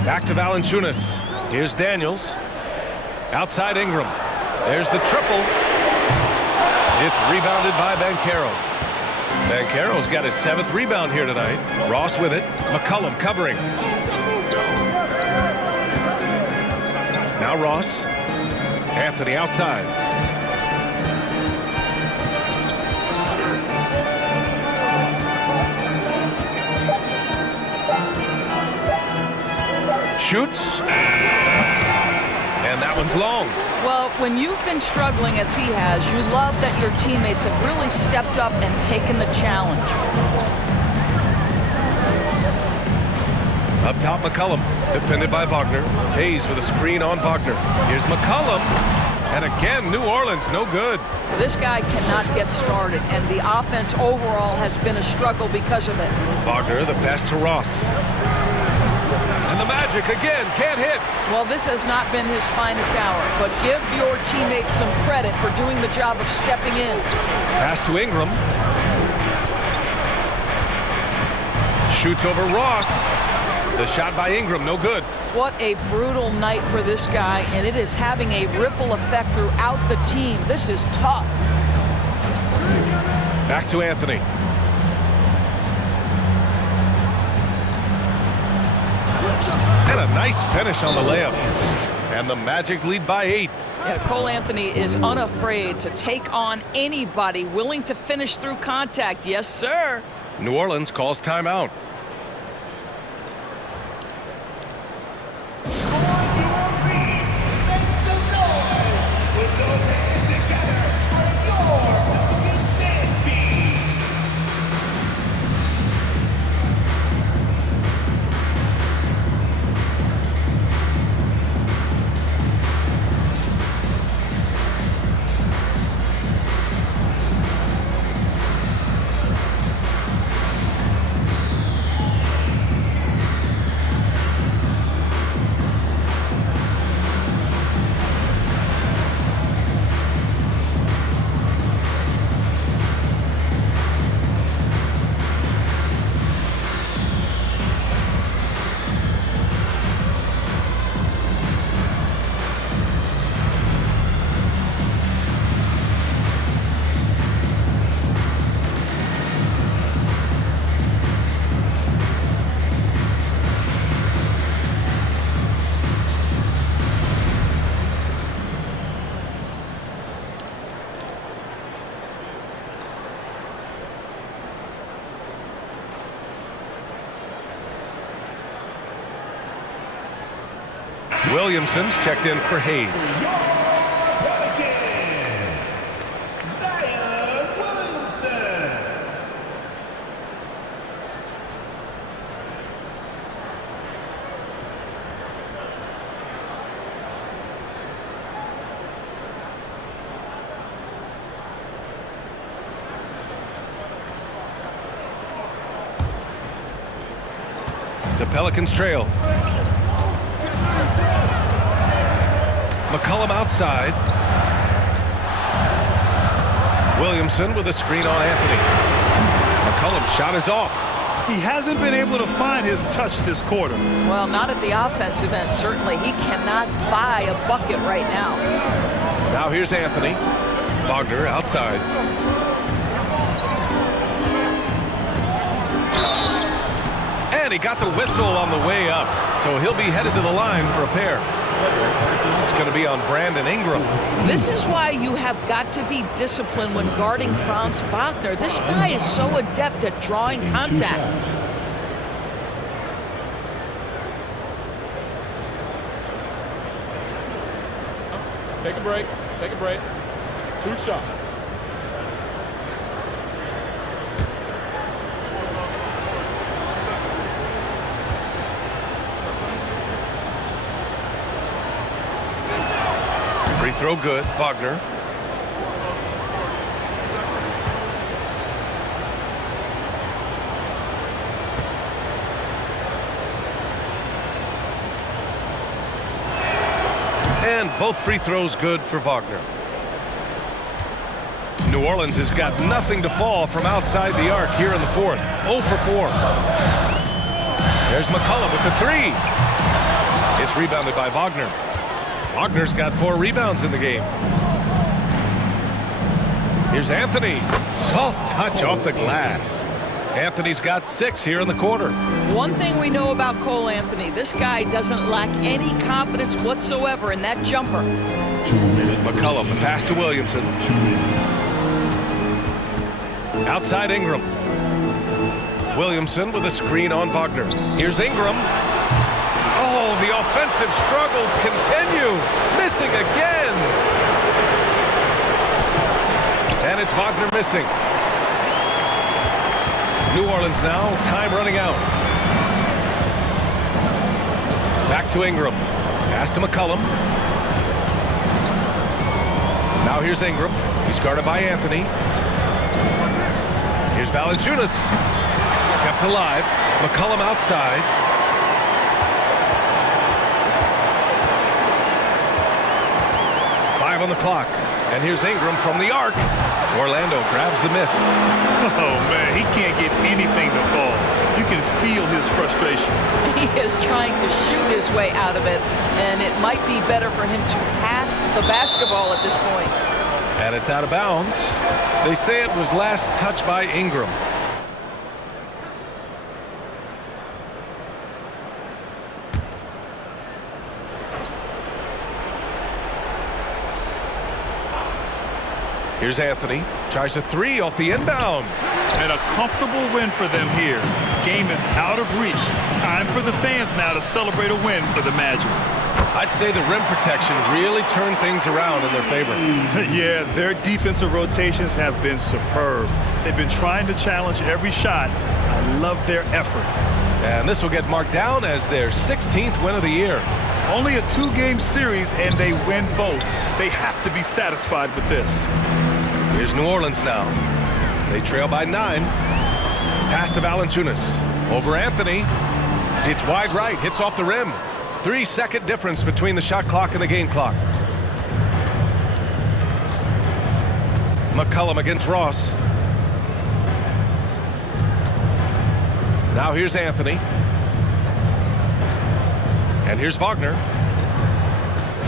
Back to Valanciunas. Here's Daniels. Outside Ingram. There's the triple. It's rebounded by Banchero. Banchero's got his 7th rebound here tonight. Ross with it. McCollum covering. Now Ross. Anthony outside. Shoots. And that one's long. Well, when you've been struggling as he has, you love that your teammates have really stepped up and taken the challenge. Up top, McCollum, defended by Wagner. Hayes with a screen on Wagner. Here's McCollum, And again, New Orleans, no good. This guy cannot get started, and the offense overall has been a struggle because of it. Wagner, the pass to Ross. And the Magic again, can't hit. Well, this has not been his finest hour, but give your teammates some credit for doing the job of stepping in. Pass to Ingram. Shoots over Ross. The shot by Ingram, no good. What a brutal night for this guy, and it is having a ripple effect throughout the team. This is tough. Back to Anthony. And a nice finish on the layup. And the Magic lead by 8. Yeah, Cole Anthony is unafraid to take on anybody willing to finish through contact. Yes, sir. New Orleans calls timeout. Williamson's checked in for Hayes. The Pelicans trail. McCollum outside. Williamson with a screen on Anthony. McCollum's shot is off. He hasn't been able to find his touch this quarter. Well, not at the offensive end, certainly. He cannot buy a bucket right now. Now here's Anthony. Wagner outside. And he got the whistle on the way up, so he'll be headed to the line for a pair. It's going to be on Brandon Ingram. This is why you have got to be disciplined when guarding Franz Wagner. This guy is so adept at drawing contact. Take a break. Take a break. 2 shots. Free throw good. Wagner. And both free throws good for Wagner. New Orleans has got nothing to fall from outside the arc here in the fourth. 0 for 4. There's McCollum with the 3. It's rebounded by Wagner. Wagner's got 4 rebounds in the game. Here's Anthony. Soft touch off the glass. Anthony's got 6 here in the quarter. One thing we know about Cole Anthony, this guy doesn't lack any confidence whatsoever in that jumper. 2 minutes. McCollum, the pass to Williamson. 2 minutes. Outside Ingram. Williamson with a screen on Wagner. Here's Ingram. Oh, the offensive struggles continue. Missing again. And it's Wagner missing. New Orleans now, time running out. Back to Ingram. Pass to McCollum. Now here's Ingram. He's guarded by Anthony. Here's Valanciunas. Kept alive. McCollum outside. Five on the clock. And here's Ingram from the arc. Orlando grabs the miss. Oh, man, he can't get anything to fall. You can feel his frustration. He is trying to shoot his way out of it, and it might be better for him to pass the basketball at this point. And it's out of bounds. They say it was last touched by Ingram. Here's Anthony. Tries a three off the inbound. And a comfortable win for them here. Game is out of reach. Time for the fans now to celebrate a win for the Magic. I'd say the rim protection really turned things around in their favor. Yeah, their defensive rotations have been superb. They've been trying to challenge every shot. I love their effort. And this will get marked down as their 16th win of the year. Only a two-game series, and they win both. They have to be satisfied with this. Here's New Orleans now. They trail by 9. Pass to Valanciunas. Over Anthony. It's wide right. Hits off the rim. 3-second difference between the shot clock and the game clock. McCollum against Ross. Now here's Anthony. And here's Wagner.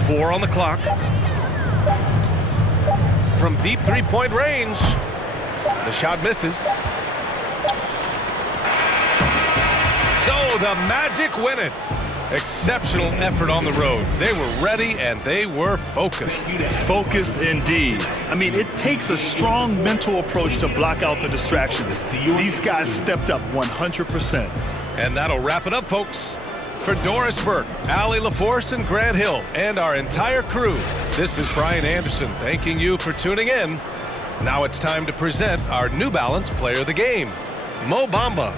4 on the clock. From deep three-point range. The shot misses. So the Magic win it. Exceptional effort on the road. They were ready and they were focused. Focused indeed. I mean, it takes a strong mental approach to block out the distractions. These guys stepped up 100%. And that'll wrap it up, folks. For Doris Burke, Allie LaForce, and Grant Hill, and our entire crew, this is Brian Anderson thanking you for tuning in. Now it's time to present our New Balance Player of the Game, Mo Bamba.